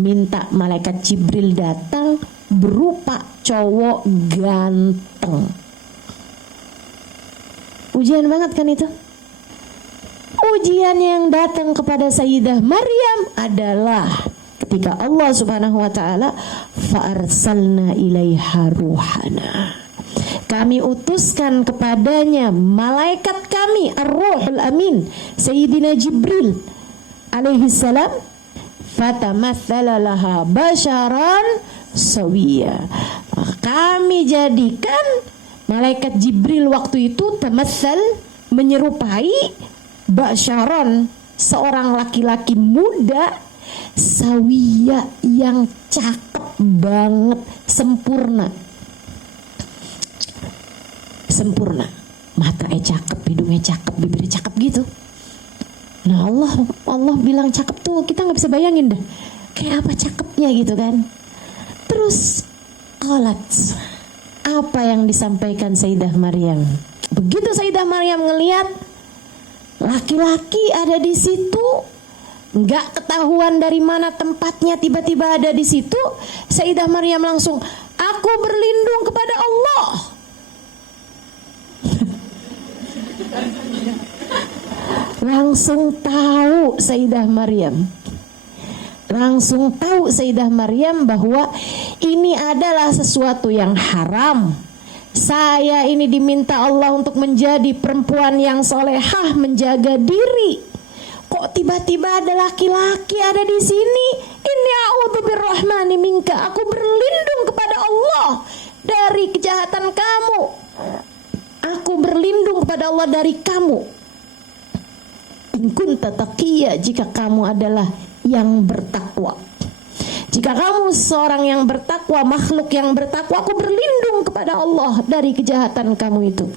minta malaikat Jibril datang berupa cowok ganteng. Ujian banget kan itu? Ujian yang datang kepada Sayyidah Maryam adalah ketika Allah Subhanahu wa taala fa'arsalna ilaiha ruhana. Kami utuskan kepadanya malaikat kami Ar-Ruhul Amin Sayyidina Jibril alaihi salam, fatamatsala laha basyaran sawiya. Kami jadikan malaikat Jibril waktu itu tamatsal, menyerupai basyaran, seorang laki-laki muda sawiya yang cakep banget, sempurna. Sempurna, matanya cakep, hidungnya cakep, bibirnya cakep gitu. Nah Allah bilang cakep tuh, kita nggak bisa bayangin dah kayak apa cakepnya gitu kan. Terus qalat, apa yang disampaikan Sayyidah Maryam? Begitu Sayyidah Maryam ngelihat laki-laki ada di situ, nggak ketahuan dari mana tempatnya, tiba-tiba ada di situ, Sayyidah Maryam langsung, aku berlindung kepada Allah. Langsung tahu Sayyidah Maryam bahwa ini adalah sesuatu yang haram. Saya ini diminta Allah untuk menjadi perempuan yang solehah, menjaga diri. Kok tiba-tiba ada laki-laki ada di sini? Inni a'udzu birrahmani minka. Aku berlindung kepada Allah dari kejahatan kamu. Aku berlindung kepada Allah dari kamu. In kunta taqiyya, jika kamu adalah yang bertakwa. Jika kamu seorang yang bertakwa, makhluk yang bertakwa, aku berlindung kepada Allah dari kejahatan kamu itu.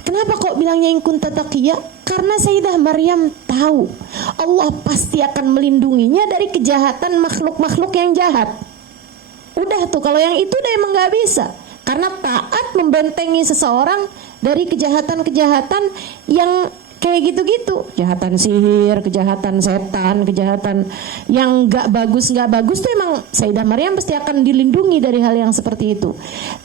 Kenapa kok bilangnya in kunta taqiyya? Karena Sayyidah Maryam tahu Allah pasti akan melindunginya dari kejahatan makhluk-makhluk yang jahat. Udah tuh, kalau yang itu udah emang gak bisa. Karena taat membentengi seseorang dari kejahatan-kejahatan yang kayak gitu-gitu, kejahatan sihir, kejahatan setan, kejahatan yang gak bagus tuh emang Sayyidah Maryam pasti akan dilindungi dari hal yang seperti itu.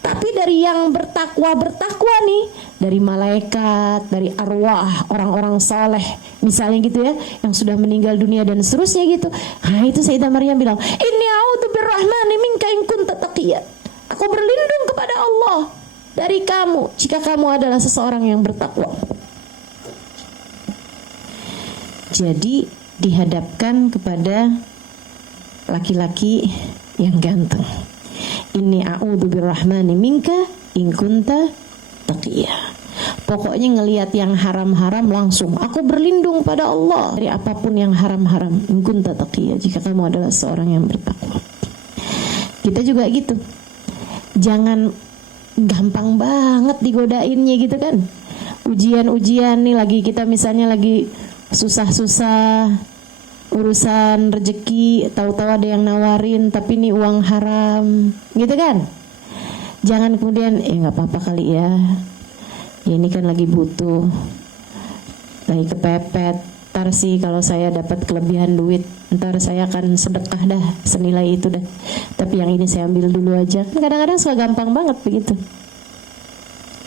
Tapi dari yang bertakwa nih, dari malaikat, dari arwah, orang-orang saleh, misalnya gitu ya, yang sudah meninggal dunia dan seterusnya gitu. Nah itu Sayyidah Maryam bilang, inni a'udzu birrahmani minka in kunta taqiyya. Aku berlindung kepada Allah dari kamu jika kamu adalah seseorang yang bertakwa. Jadi dihadapkan kepada laki-laki yang ganteng. Inni a'udzu birrahmani minka in kunta taqiyya. Pokoknya ngelihat yang haram-haram langsung, aku berlindung pada Allah dari apapun yang haram-haram. In kunta taqiyya, jika kamu adalah seorang yang bertakwa. Kita juga gitu. Jangan gampang banget digodainnya gitu kan. Ujian-ujian nih lagi, kita misalnya lagi susah-susah urusan rezeki, tahu-tahu ada yang nawarin tapi ini uang haram gitu kan. Jangan kemudian nggak apa-apa kali ya ini kan lagi butuh, lagi kepepet, ntar sih kalau saya dapat kelebihan duit ntar saya akan sedekah dah senilai itu dah, tapi yang ini saya ambil dulu aja. Kadang-kadang suka gampang banget begitu.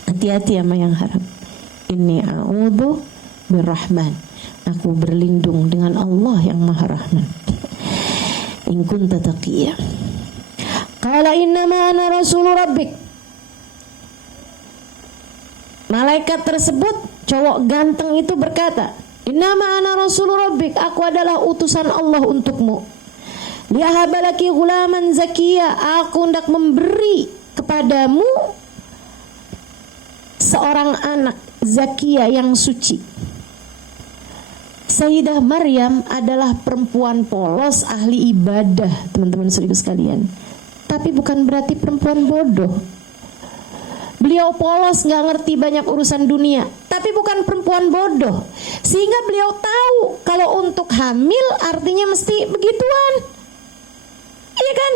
Hati-hati sama yang haram. Inni a'udzu birrahman, aku berlindung dengan Allah yang Maha Rahman. In kunta taqiyya. Qala innama ana rasulu rabbik. Malaikat tersebut, cowok ganteng itu berkata, innama ana rasulu rabbik, aku adalah utusan Allah untukmu. Liahabalaki ghulaman zakiyya, aku hendak memberi kepadamu seorang anak zakiyah yang suci. Sayyidah Maryam adalah perempuan polos, ahli ibadah, teman-teman saudara sekalian. Tapi bukan berarti perempuan bodoh. Beliau polos, gak ngerti banyak urusan dunia, tapi bukan perempuan bodoh. Sehingga beliau tahu kalau untuk hamil artinya mesti begituan. Iya kan?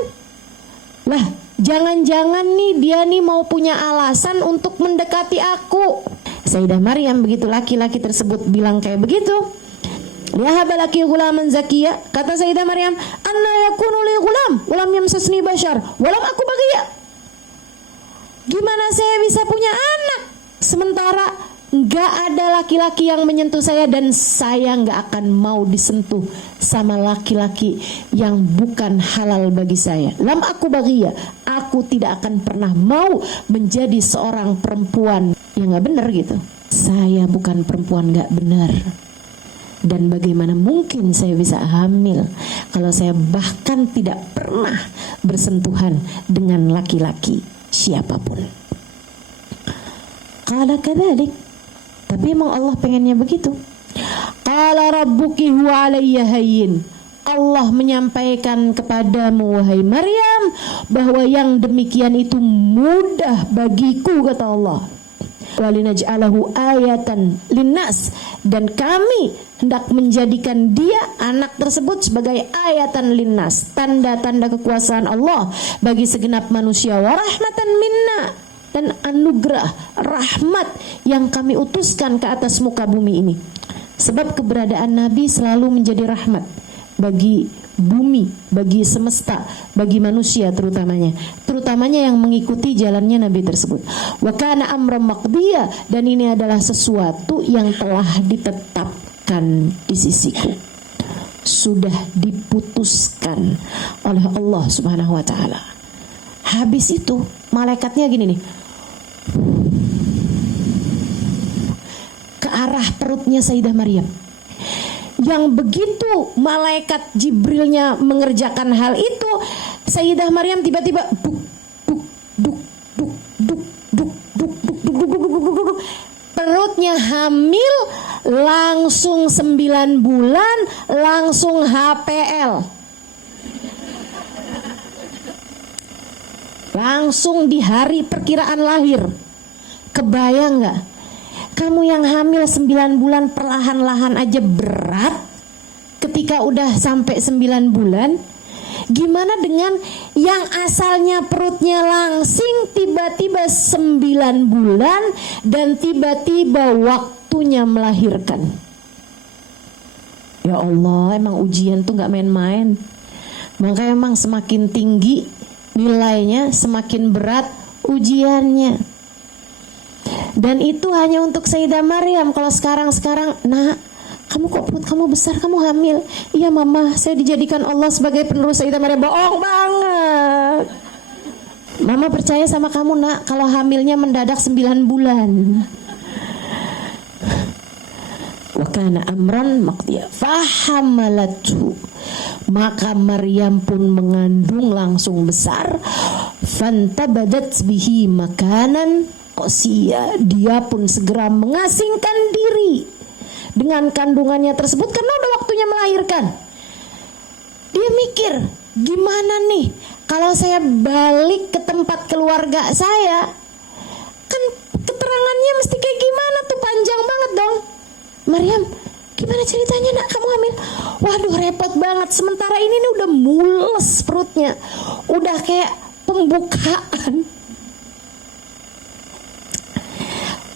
Lah, jangan-jangan nih dia nih mau punya alasan untuk mendekati aku. Sayyidah Maryam begitu laki-laki tersebut bilang kayak begitu, lihabalaki ghulaman zakiya. Kata Sayyidah Maryam, anna yakunu li ghulam yamsasni bashar walam aku baghiyya. Gimana saya bisa punya anak sementara nggak ada laki-laki yang menyentuh saya, dan saya nggak akan mau disentuh sama laki-laki yang bukan halal bagi saya. Lam aku baghiyya, aku tidak akan pernah mau menjadi seorang perempuan yang nggak benar gitu. Saya bukan perempuan nggak benar. Dan bagaimana mungkin saya bisa hamil kalau saya bahkan tidak pernah bersentuhan dengan laki-laki siapapun. Qala kadzalik. Tapi emang Allah pengennya begitu. Qala rabbuki huwa alayya hayyin. Allah menyampaikan kepadamu wahai Maryam bahwa yang demikian itu mudah bagiku, kata Allah. Walinaj'alahu ayatan linnas, dan kami hendak menjadikan dia, anak tersebut, sebagai ayatan linnas, tanda-tanda kekuasaan Allah bagi segenap manusia, wa rahmatan minna, dan anugerah rahmat yang kami utuskan ke atas muka bumi ini. Sebab keberadaan Nabi selalu menjadi rahmat bagi bumi, bagi semesta, bagi manusia terutamanya yang mengikuti jalannya Nabi tersebut. Wa kana amran maqdiya, dan ini adalah sesuatu yang telah ditetapkan di sisiku, sudah diputuskan oleh Allah Subhanahu wa taala. Habis itu malaikatnya gini nih, ke arah perutnya Sayyidah Maryam. Yang begitu malaikat Jibrilnya mengerjakan hal itu, Sayyidah Maryam tiba-tiba perutnya hamil, langsung 9 bulan, langsung HPL, langsung di hari perkiraan lahir. Kebayang gak? Kamu yang hamil 9 bulan perlahan-lahan aja berat, ketika udah sampai 9 bulan, gimana dengan yang asalnya perutnya langsing, tiba-tiba 9 bulan, dan tiba-tiba waktunya melahirkan. Ya Allah, emang ujian tuh gak main-main. Makanya emang semakin tinggi nilainya, semakin berat ujiannya. Dan itu hanya untuk Sayyidah Maryam. Kalau sekarang, nak, kamu kok perut kamu besar, kamu hamil? Iya mama, saya dijadikan Allah sebagai penerus. Sayyidah Maryam, bohong banget. Mama percaya sama kamu nak, kalau hamilnya mendadak 9 bulan. Wa kana amran maqdiya fahamalatu, maka Maryam pun mengandung langsung besar. Fantabadat bihi makanan qasiya, dia pun segera mengasingkan diri dengan kandungannya tersebut karena udah waktunya melahirkan. Dia mikir, gimana nih kalau saya balik ke tempat keluarga saya, kan keterangannya mesti kayak gimana tuh, panjang banget dong. Maryam, gimana ceritanya nak kamu hamil? Waduh, repot banget. Sementara ini nih udah mules perutnya, udah kayak pembukaan.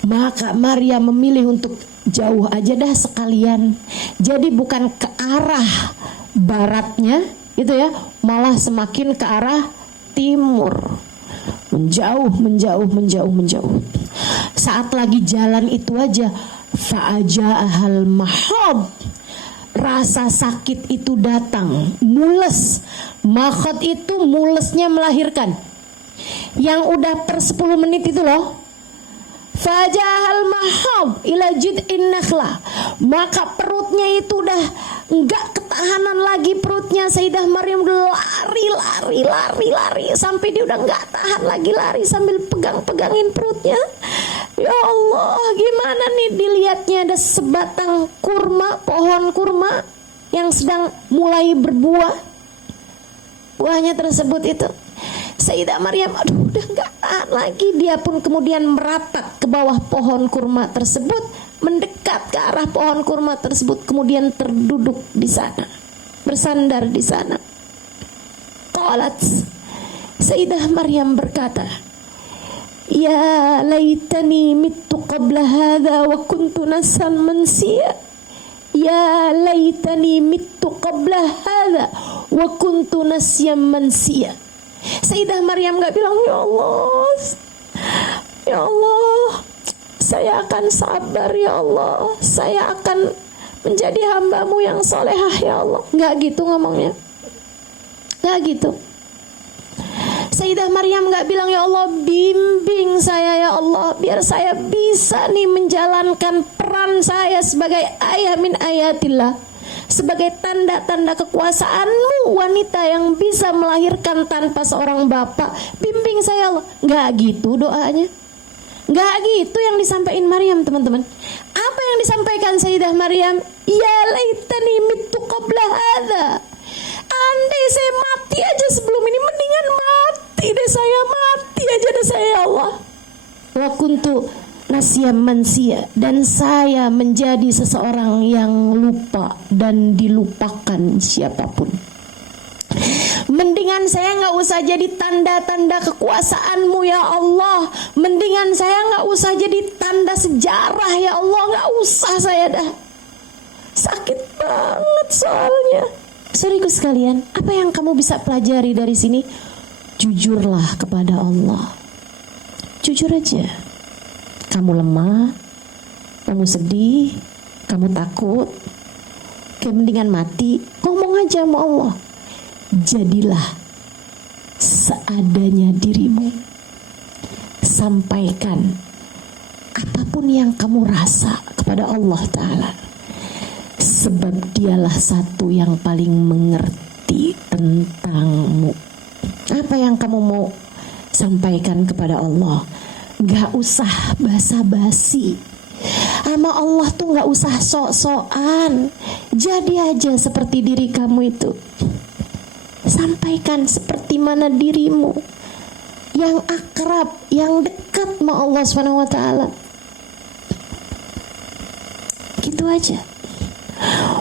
Maka Maryam memilih untuk jauh aja dah sekalian. Jadi bukan ke arah baratnya gitu ya, malah semakin ke arah timur. Menjauh. Saat lagi jalan itu aja, fa'aja'ahal mahad, rasa sakit itu datang, mules. Mahad itu mulesnya melahirkan. Yang udah per 10 menit itu loh. Fajahal mahab ila jid'in nakhlah, maka perutnya itu udah enggak ketahanan lagi. Perutnya Sayyidah Maryam lari sampai dia udah enggak tahan lagi, lari sambil pegangin perutnya. Ya Allah, gimana nih dilihatnya ada sebatang kurma, pohon kurma yang sedang mulai berbuah. Buahnya tersebut itu, Sayyidah Maryam aduh udah gak tahan lagi. Dia pun kemudian merapat ke bawah pohon kurma tersebut, mendekat ke arah pohon kurma tersebut, kemudian terduduk di sana, bersandar di sana. Qalat, Sayyidah Maryam berkata, ya laitani mittu qabla hadha wa kuntu nasan mansiya. ya laitani mittu qabla hadza wa kuntu nasyan mansiya. Sayyidah Maryam gak bilang, ya Allah, saya akan sabar ya Allah, saya akan menjadi hambamu yang solehah ya Allah. Gak gitu ngomongnya, gak gitu. Sayyidah Maryam gak bilang, ya Allah bimbing saya ya Allah, biar saya bisa nih menjalankan peran saya sebagai ayah min ayatillah, sebagai tanda-tanda kekuasaanmu, wanita yang bisa melahirkan tanpa seorang bapak. Bimbing saya Allah. Gak gitu doanya, gak gitu yang disampaikan Maryam, teman-teman. Apa yang disampaikan Sayyidah Maryam? Ya laitani mittu qabla hadza. Andai saya mati aja sebelum ini, mendingan mati deh, saya mati aja deh saya ya Allah. Wa kuntu nasyan mansiya, dan saya menjadi seseorang yang lupa dan dilupakan siapapun. Mendingan saya gak usah jadi tanda-tanda kekuasaanmu ya Allah. Mendingan saya gak usah jadi tanda sejarah ya Allah. Gak usah saya dah. Sakit banget soalnya. Saudaraku sekalian, apa yang kamu bisa pelajari dari sini? Jujurlah kepada Allah. Jujur aja. Kamu lemah, kamu sedih, kamu takut, kayak mendingan mati. Ngomong aja sama Allah. Jadilah seadanya dirimu. Sampaikan apapun yang kamu rasa kepada Allah Ta'ala, sebab dialah satu yang paling mengerti tentangmu. Apa yang kamu mau sampaikan kepada Allah, gak usah basa-basi. Sama Allah tuh gak usah sok-sokan. Jadi aja seperti diri kamu itu. Sampaikan seperti mana dirimu, yang akrab, yang dekat sama Allah SWT. Gitu aja.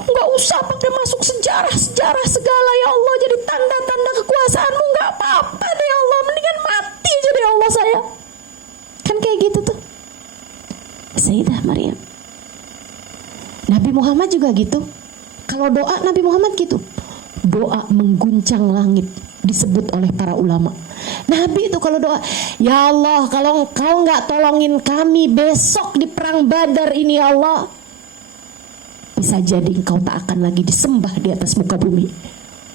Gak usah pakai masuk sejarah-sejarah segala ya Allah, jadi tanda-tanda kekuasaanmu. Gak apa-apa deh ya Allah, mendingan mati aja deh Allah saya. Kan kayak gitu tuh Sayyidah Maryam. Nabi Muhammad juga gitu. Kalau doa Nabi Muhammad gitu, doa mengguncang langit, disebut oleh para ulama. Nabi itu kalau doa, ya Allah, kalau Engkau gak tolongin kami besok di perang Badar ini ya Allah, bisa jadi Engkau tak akan lagi disembah di atas muka bumi.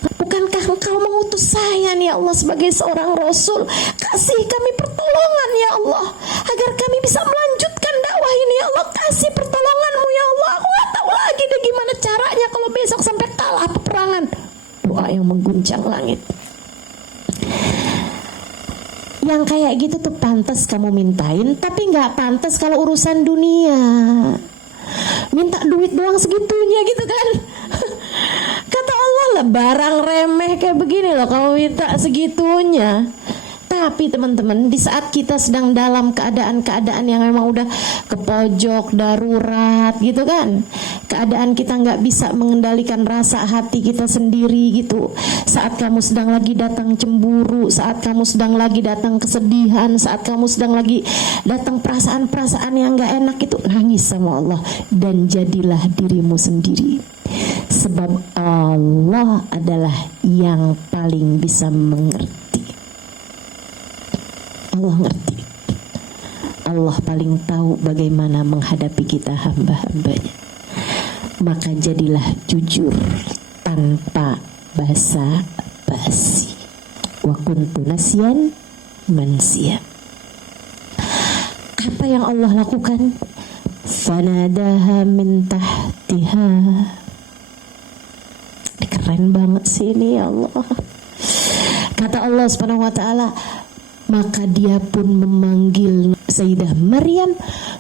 Bukankah Engkau mengutus saya nih ya Allah sebagai seorang Rasul? Kasih kami pertolongan ya Allah, agar kami bisa melanjutkan dakwah ini ya Allah. Kasih pertolonganmu ya Allah. Aku gak tahu lagi deh gimana caranya kalau besok sampai kalah peperangan. Doa yang mengguncang langit. Yang kayak gitu tuh pantas kamu mintain, tapi gak pantas kalau urusan dunia. Minta duit doang segitunya gitu kan. Kata Allah lah, barang remeh kayak begini loh kamu minta segitunya. Tapi teman-teman, di saat kita sedang dalam keadaan-keadaan yang memang udah ke pojok, darurat gitu kan, keadaan kita gak bisa mengendalikan rasa hati kita sendiri gitu. Saat kamu sedang lagi datang cemburu, saat kamu sedang lagi datang kesedihan, saat kamu sedang lagi datang perasaan-perasaan yang gak enak itu, nangis sama Allah dan jadilah dirimu sendiri. Sebab Allah adalah yang paling bisa mengerti. Allah ngerti. Allah paling tahu bagaimana menghadapi kita hamba-hambanya. Maka jadilah jujur tanpa basa-basi. Wa kuntu nasyan mansiya. Apa yang Allah lakukan? Fanadaha min tahtiha. Keren banget sih ini ya Allah. Kata Allah Subhanahu wa taala, maka dia pun memanggil Sayyidah Maryam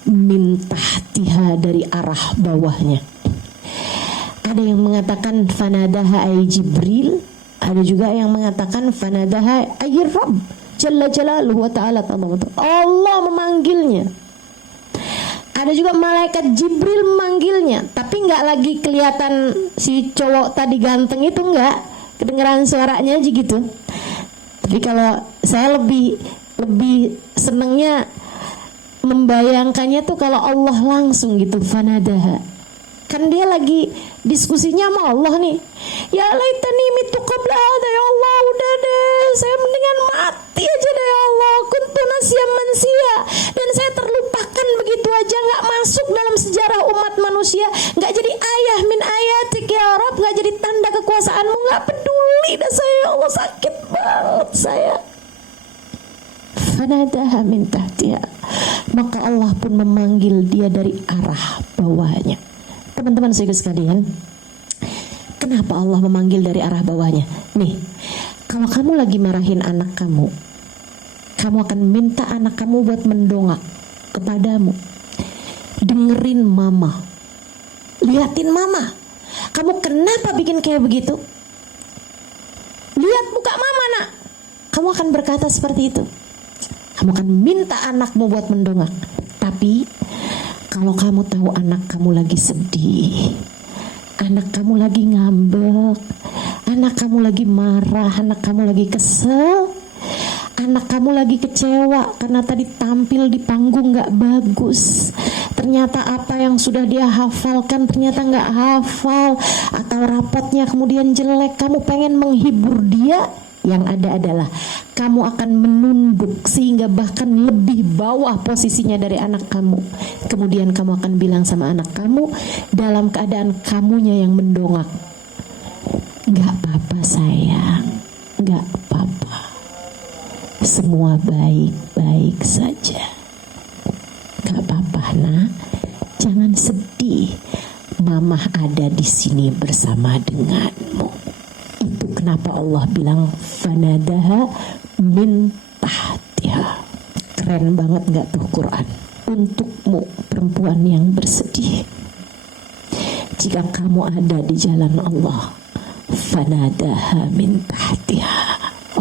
min tahtiha, dari arah bawahnya. Ada yang mengatakan fanadaha ay Jibril, ada juga yang mengatakan fanadaha ay Rabb Jalla Jalaluhu wa ta'ala. Allah memanggilnya. Ada juga malaikat Jibril memanggilnya, tapi nggak lagi kelihatan si cowok tadi ganteng itu, nggak kedengeran suaranya aja gitu. Tapi kalau saya lebih senengnya membayangkannya tuh kalau Allah langsung gitu, fanadaha Kan dia lagi diskusinya sama Allah nih. Ya laitani mitu qabla hada, ya Allah, udah deh, saya mendingan mati aja deh ya Allah. Kuntu nasiyan mansiya, dan saya terlupakan begitu aja, nggak masuk dalam sejarah umat manusia, nggak jadi ayah min ayatik ya Rabb, nggak jadi tanda kekuasaanmu, nggak peduli dah saya ya Allah, sakit banget saya. Fanadaha min tahtiha, maka Allah pun memanggil dia dari arah bawahnya. Teman-teman sekalian, kenapa Allah memanggil dari arah bawahnya? Nih, kalau kamu lagi marahin anak kamu, kamu akan minta anak kamu buat mendongak kepadamu. Dengerin mama, liatin mama. Kamu kenapa bikin kayak begitu? Lihat muka mama nak. Kamu akan berkata seperti itu. Kamu akan minta anakmu buat mendongak. Tapi kalau kamu tahu anak kamu lagi sedih, anak kamu lagi ngambek, anak kamu lagi marah, anak kamu lagi kesel, anak kamu lagi kecewa karena tadi tampil di panggung gak bagus, ternyata apa yang sudah dia hafalkan ternyata gak hafal, atau rapotnya kemudian jelek, kamu pengen menghibur dia, yang ada adalah kamu akan menunduk sehingga bahkan lebih bawah posisinya dari anak kamu. Kemudian kamu akan bilang sama anak kamu dalam keadaan kamunya yang mendongak, gak apa-apa sayang, gak apa-apa, semua baik-baik saja. Gak apa-apa nak, jangan sedih, Mama ada di sini bersama denganmu. Itu kenapa Allah bilang fanadaha min tahtiha. Keren banget gak tuh Quran? Untukmu perempuan yang bersedih, jika kamu ada di jalan Allah, fanadaha min tahtiha,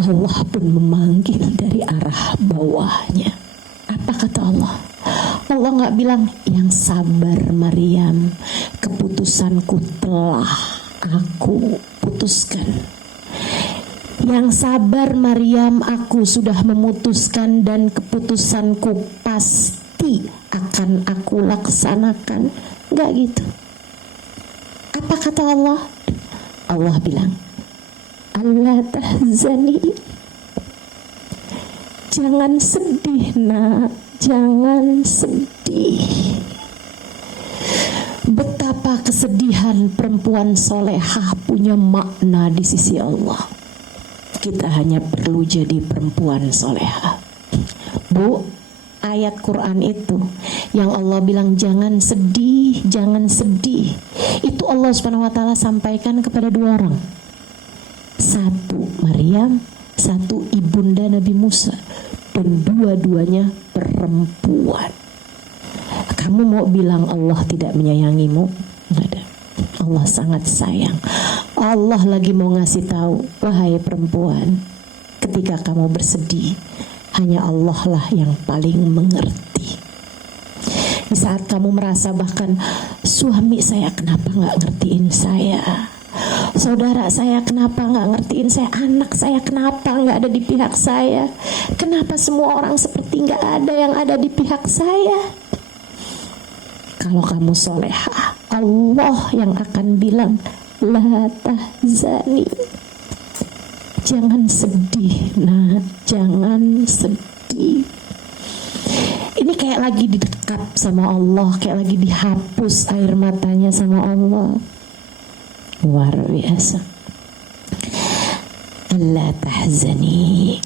Allah pun memanggil dari arah bawahnya. Apa kata Allah? Allah gak bilang yang sabar Maryam, keputusanku telah aku putuskan. Yang sabar Maryam, aku sudah memutuskan dan keputusanku pasti akan aku laksanakan. Enggak gitu. Apa kata Allah? Allah bilang, Allah tahzani, jangan sedih nak, jangan sedih. Betapa kesedihan perempuan solehah punya makna di sisi Allah. Kita hanya perlu jadi perempuan solehah. Bu, ayat Quran itu yang Allah bilang jangan sedih, jangan sedih, itu Allah Subhanahu wa taala sampaikan kepada dua orang. Satu Maryam, satu ibunda Nabi Musa, dan dua-duanya perempuan. Kamu mau bilang Allah tidak menyayangimu? Tidak ada. Allah sangat sayang. Allah lagi mau ngasih tahu, wahai perempuan, ketika kamu bersedih, hanya Allah lah yang paling mengerti. Di saat kamu merasa bahkan suami saya kenapa nggak ngertiin saya, saudara saya kenapa nggak ngertiin saya, anak saya kenapa nggak ada di pihak saya, kenapa semua orang seperti nggak ada yang ada di pihak saya. Kalau kamu solehah, Allah yang akan bilang la tahzani, jangan sedih nah, jangan sedih. Ini kayak lagi didekap sama Allah, kayak lagi dihapus air matanya sama Allah. Luar biasa. La tahzani,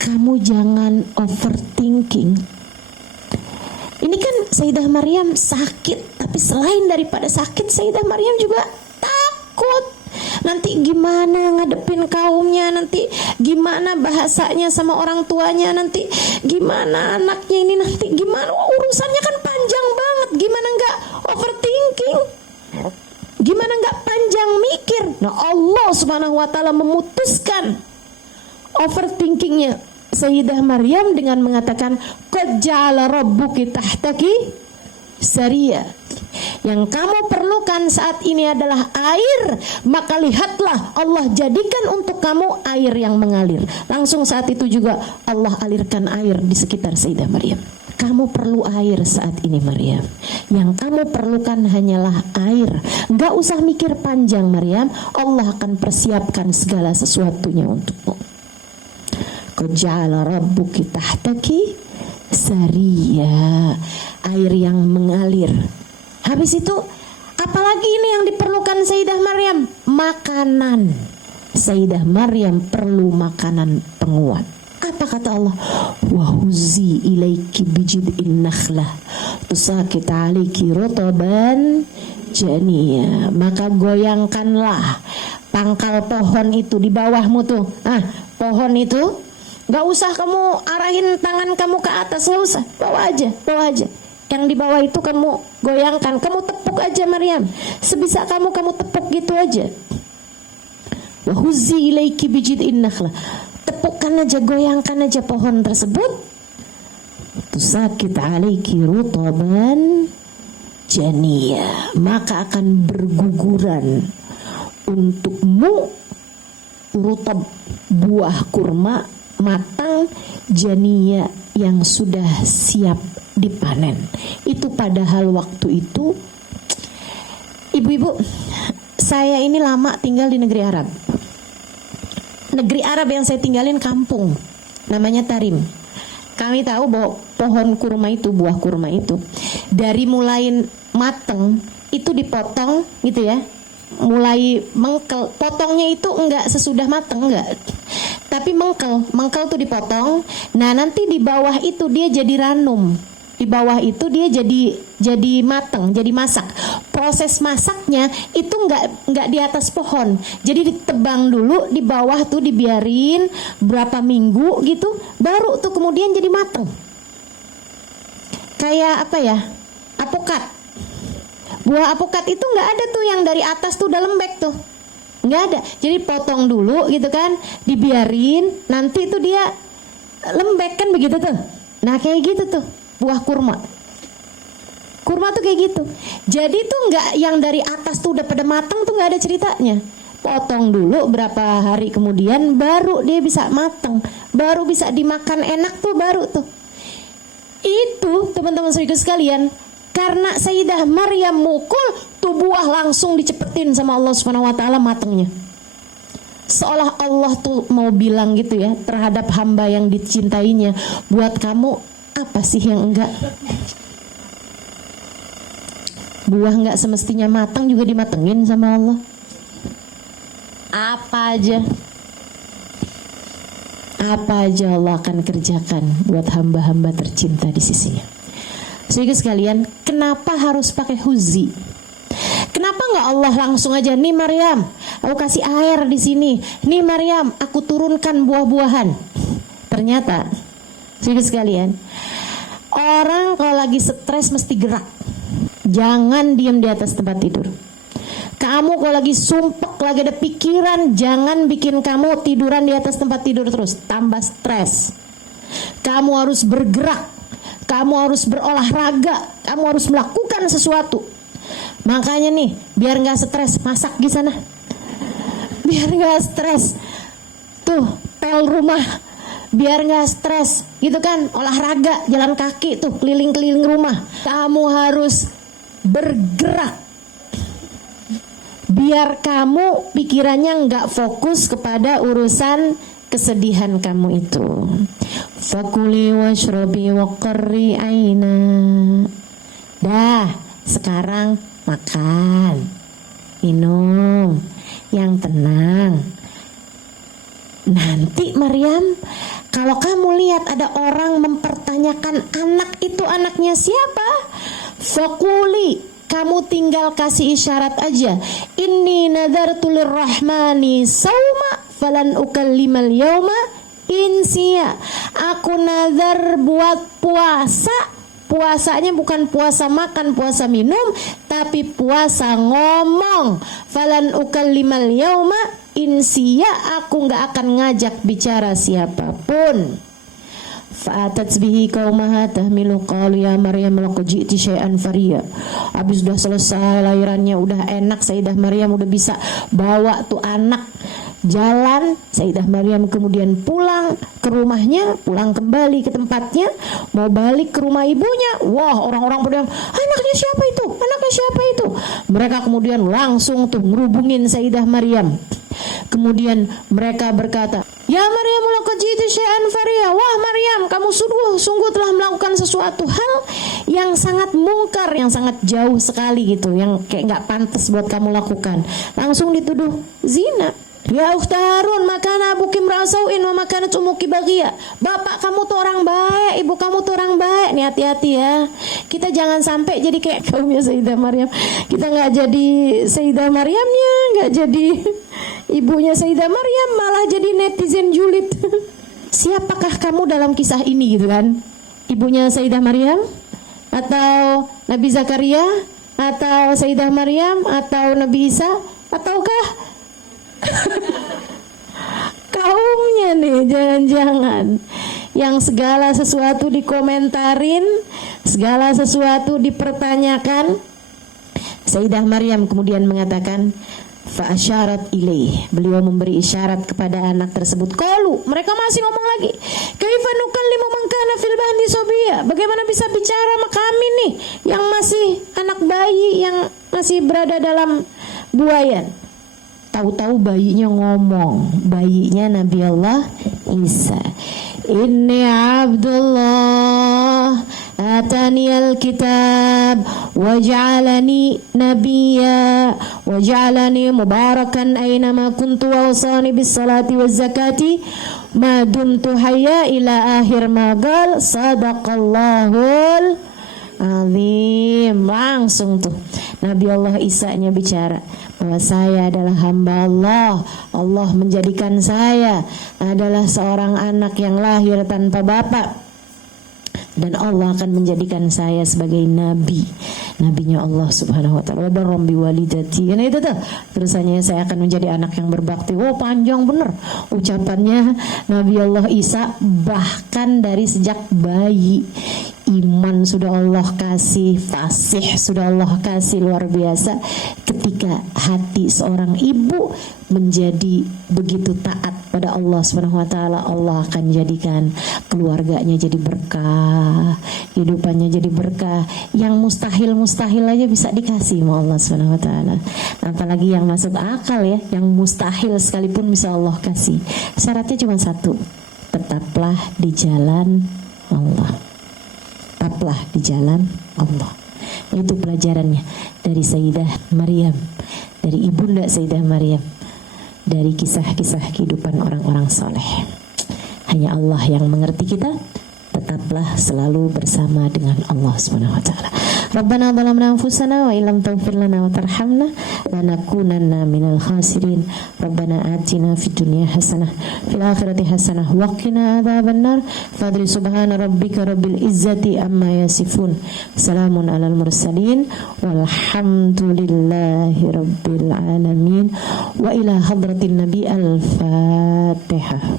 kamu jangan overthinking. Ini kan Sayyidah Maryam sakit, tapi selain daripada sakit, Sayyidah Maryam juga takut. Nanti gimana ngadepin kaumnya, nanti gimana bahasanya sama orang tuanya, nanti gimana anaknya ini, nanti gimana, urusannya kan panjang banget. Gimana nggak overthinking? Gimana nggak panjang mikir? Nah Allah Subhanahu wa taala memutuskan overthinkingnya Sayyidah Maryam dengan mengatakan qad ja'ala rabbuki tahtaki saria. Yang kamu perlukan saat ini adalah air, maka lihatlah Allah jadikan untuk kamu air yang mengalir. Langsung saat itu juga Allah alirkan air di sekitar Sayyidah Maryam. kamu perlu air saat ini Maryam. Yang kamu perlukan hanyalah air. Gak usah mikir panjang Maryam, Allah akan persiapkan segala sesuatunya untukmu. Qad ja'ala rabbuki tahtaki sariya, air yang mengalir. Habis itu apalagi ini yang diperlukan Sayyidah Maryam? Makanan. Sayyidah Maryam perlu makanan penguat. Apa kata Allah? Wahuzi ilaiki bijid'in nakhlah tusakit aliki rotoban janiya. Maka goyangkanlah pangkal pohon itu di bawahmu tuh. Pohon itu gak usah kamu arahin tangan kamu ke atas, gak usah. Bawa aja. Yang di bawah itu kamu goyangkan, kamu tepuk aja Maryam. Sebisa kamu tepuk gitu aja. Wahuzi ilaiki bijid'in nakhlah. Tepukkan aja, goyangkan aja pohon tersebut. Tusakit alaiki rutaban janiya. Maka akan berguguran untukmu rutab, buah kurma matang, janiya yang sudah siap dipanen. Itu padahal waktu itu, ibu-ibu, saya ini lama tinggal di negeri Arab. Negeri Arab yang saya tinggalin kampung, namanya Tarim. Kami tahu bahwa pohon kurma itu, buah kurma itu, dari mulai mateng itu dipotong gitu ya, mulai mengkel. Potongnya itu enggak sesudah mateng, enggak, tapi mengkel tuh dipotong. Nah nanti di bawah itu dia jadi ranum, di bawah itu dia jadi mateng, jadi masak. Proses masaknya itu enggak di atas pohon, jadi ditebang dulu di bawah tuh, dibiarin berapa minggu gitu, baru tuh kemudian jadi mateng. Kayak apa ya, apokat. Buah apokat itu enggak ada tuh yang dari atas tuh udah lembek tuh, enggak ada. Jadi potong dulu gitu kan, dibiarin, nanti itu dia lembek kan begitu tuh. Nah kayak gitu tuh buah kurma. Kurma tuh kayak gitu. Jadi tuh nggak yang dari atas tuh udah pada matang tuh nggak ada ceritanya. Potong dulu berapa hari kemudian baru dia bisa matang, baru bisa dimakan enak tuh, baru tuh. Itu teman-teman saudara sekalian, karena Sayyidah Maryam mukul tuh buah langsung dicepetin sama Allah Subhanahu wa taala matangnya. Seolah Allah tuh mau bilang gitu ya terhadap hamba yang dicintainya, buat kamu apa sih yang enggak? Buah enggak semestinya matang juga dimatengin sama Allah. Apa aja Allah akan kerjakan buat hamba-hamba tercinta di sisinya. Saudara sekalian, kenapa harus pakai huzi? Kenapa nggak Allah langsung aja, nih Maryam, aku kasih air di sini. Nih Maryam, aku turunkan buah-buahan. Ternyata, saudara sekalian, orang kalau lagi stres mesti gerak. Jangan diam di atas tempat tidur. Kamu kalau lagi sumpek, lagi ada pikiran, jangan bikin kamu tiduran di atas tempat tidur terus, tambah stres. Kamu harus bergerak, kamu harus berolahraga, kamu harus melakukan sesuatu. Makanya nih, biar nggak stres, masak di sana. Biar nggak stres, tuh pel rumah. Biar nggak stres, gitu kan, olahraga, jalan kaki tuh, keliling-keliling rumah. Kamu harus bergerak, biar kamu pikirannya nggak fokus kepada urusan kesedihan kamu itu. Fakuli washrobi waqarri aina. Dah, sekarang makan, minum, yang tenang. Nanti Maryam, kalau kamu lihat ada orang mempertanyakan anak itu anaknya siapa, fakuli, kamu tinggal kasih isyarat aja. Inni nadartu lirrahmani sauma falan ukallimal yauma insiya. Aku nazar buat puasa. Puasanya bukan puasa makan, puasa minum, tapi puasa ngomong. Falan ukallimal yauma insiya, aku nggak akan ngajak bicara siapapun. Fa'atat bihi qaumaha tahmilu qalu ya Maryam laqad ji'ti syai'an fariya. Habis sudah selesai lahirannya, udah enak, Sayyidah Maryam udah bisa bawa tuh anak jalan. Sayyidah Maryam kemudian pulang ke rumahnya, pulang kembali ke tempatnya, mau balik ke rumah ibunya. Wah, orang-orang pada, anaknya siapa itu? Anaknya siapa itu? Mereka kemudian langsung tuh ngerubungin Sayyidah Maryam. Kemudian mereka berkata, ya Maryam, laqad ji'ti syai'an fariya. Wah Maryam, kamu sungguh telah melakukan sesuatu hal yang sangat mungkar, yang sangat jauh sekali gitu, yang kayak nggak pantas buat kamu lakukan. Langsung dituduh zina. Ya ukhta Harun, makana abuki imra'asau'in wa makanat ummuki baghiyah. Bapak kamu tuh orang baik, ibu kamu tuh orang baik. Nih hati-hati ya. Kita jangan sampai jadi kayak kaumnya Sayyidah Maryam. Kita nggak jadi Sayyidah Maryamnya, nggak jadi ibunya Sayyidah Maryam, malah jadi netizen julid. Siapakah kamu dalam kisah ini gitu kan? Ibunya Sayyidah Maryam atau Nabi Zakaria atau Sayyidah Maryam atau Nabi Isa, ataukah kaumnya nih, jangan-jangan yang segala sesuatu dikomentarin, segala sesuatu dipertanyakan. Sayyidah Maryam kemudian mengatakan, fa asyarat ilaih, beliau memberi isyarat kepada anak tersebut. Qalu, mereka masih ngomong lagi, kaifa nukallimu man kana fil bahdi sobiyya, bagaimana bisa bicara sama kami nih yang masih anak bayi, yang masih berada dalam buayan. Tahu-tahu bayinya ngomong, bayinya Nabi Allah Isa. Inni Abdullah atani al-kitab waj'alani nabiyya waj'alani mubarakan aynama kuntu wa awsani bis salati waz zakati ma dumtu hayya ila akhir ma qal sadaqallahul azim. Langsung tuh Nabi Allah Isa-nya bicara bahwa saya adalah hamba Allah. Allah menjadikan saya adalah seorang anak yang lahir tanpa bapak, dan Allah akan menjadikan saya sebagai nabi, nabinya Allah Subhanahu wa taala. Wabarram biwalidati. Karena itu tuh terusannya, saya akan menjadi anak yang berbakti. Wow, panjang bener ucapannya Nabi Allah Isa. Bahkan dari sejak bayi, iman sudah Allah kasih, fasih sudah Allah kasih luar biasa. Ketika hati seorang ibu menjadi begitu taat pada Allah Subhanahu wa taala, Allah akan jadikan keluarganya jadi berkah, hidupannya jadi berkah. Yang mustahil aja bisa dikasih sama Allah Subhanahu wa taala. Apalagi yang masuk akal ya, yang mustahil sekalipun bisa Allah kasih. Syaratnya cuma satu, tetaplah di jalan Allah. Tetaplah di jalan Allah. Itu pelajarannya dari Sayyidah Maryam, dari ibunda Sayyidah Maryam, dari kisah-kisah kehidupan orang-orang soleh. Hanya Allah yang mengerti kita. Tetaplah selalu bersama dengan Allah Subhanahu wa taala. Rabbana zalamna anfusana wa illam taghfir lana wa tarhamna lanakunanna minal khasirin. Rabbana atina fid dunya hasanah fil akhirati hasanah wa qina adzabannar. Fadli subhana rabbika rabbil izzati amma yasifun. Salamun alal mursalin walhamdulillahi rabbil alamin. Wa ila hadratin nabi al-Fatihah.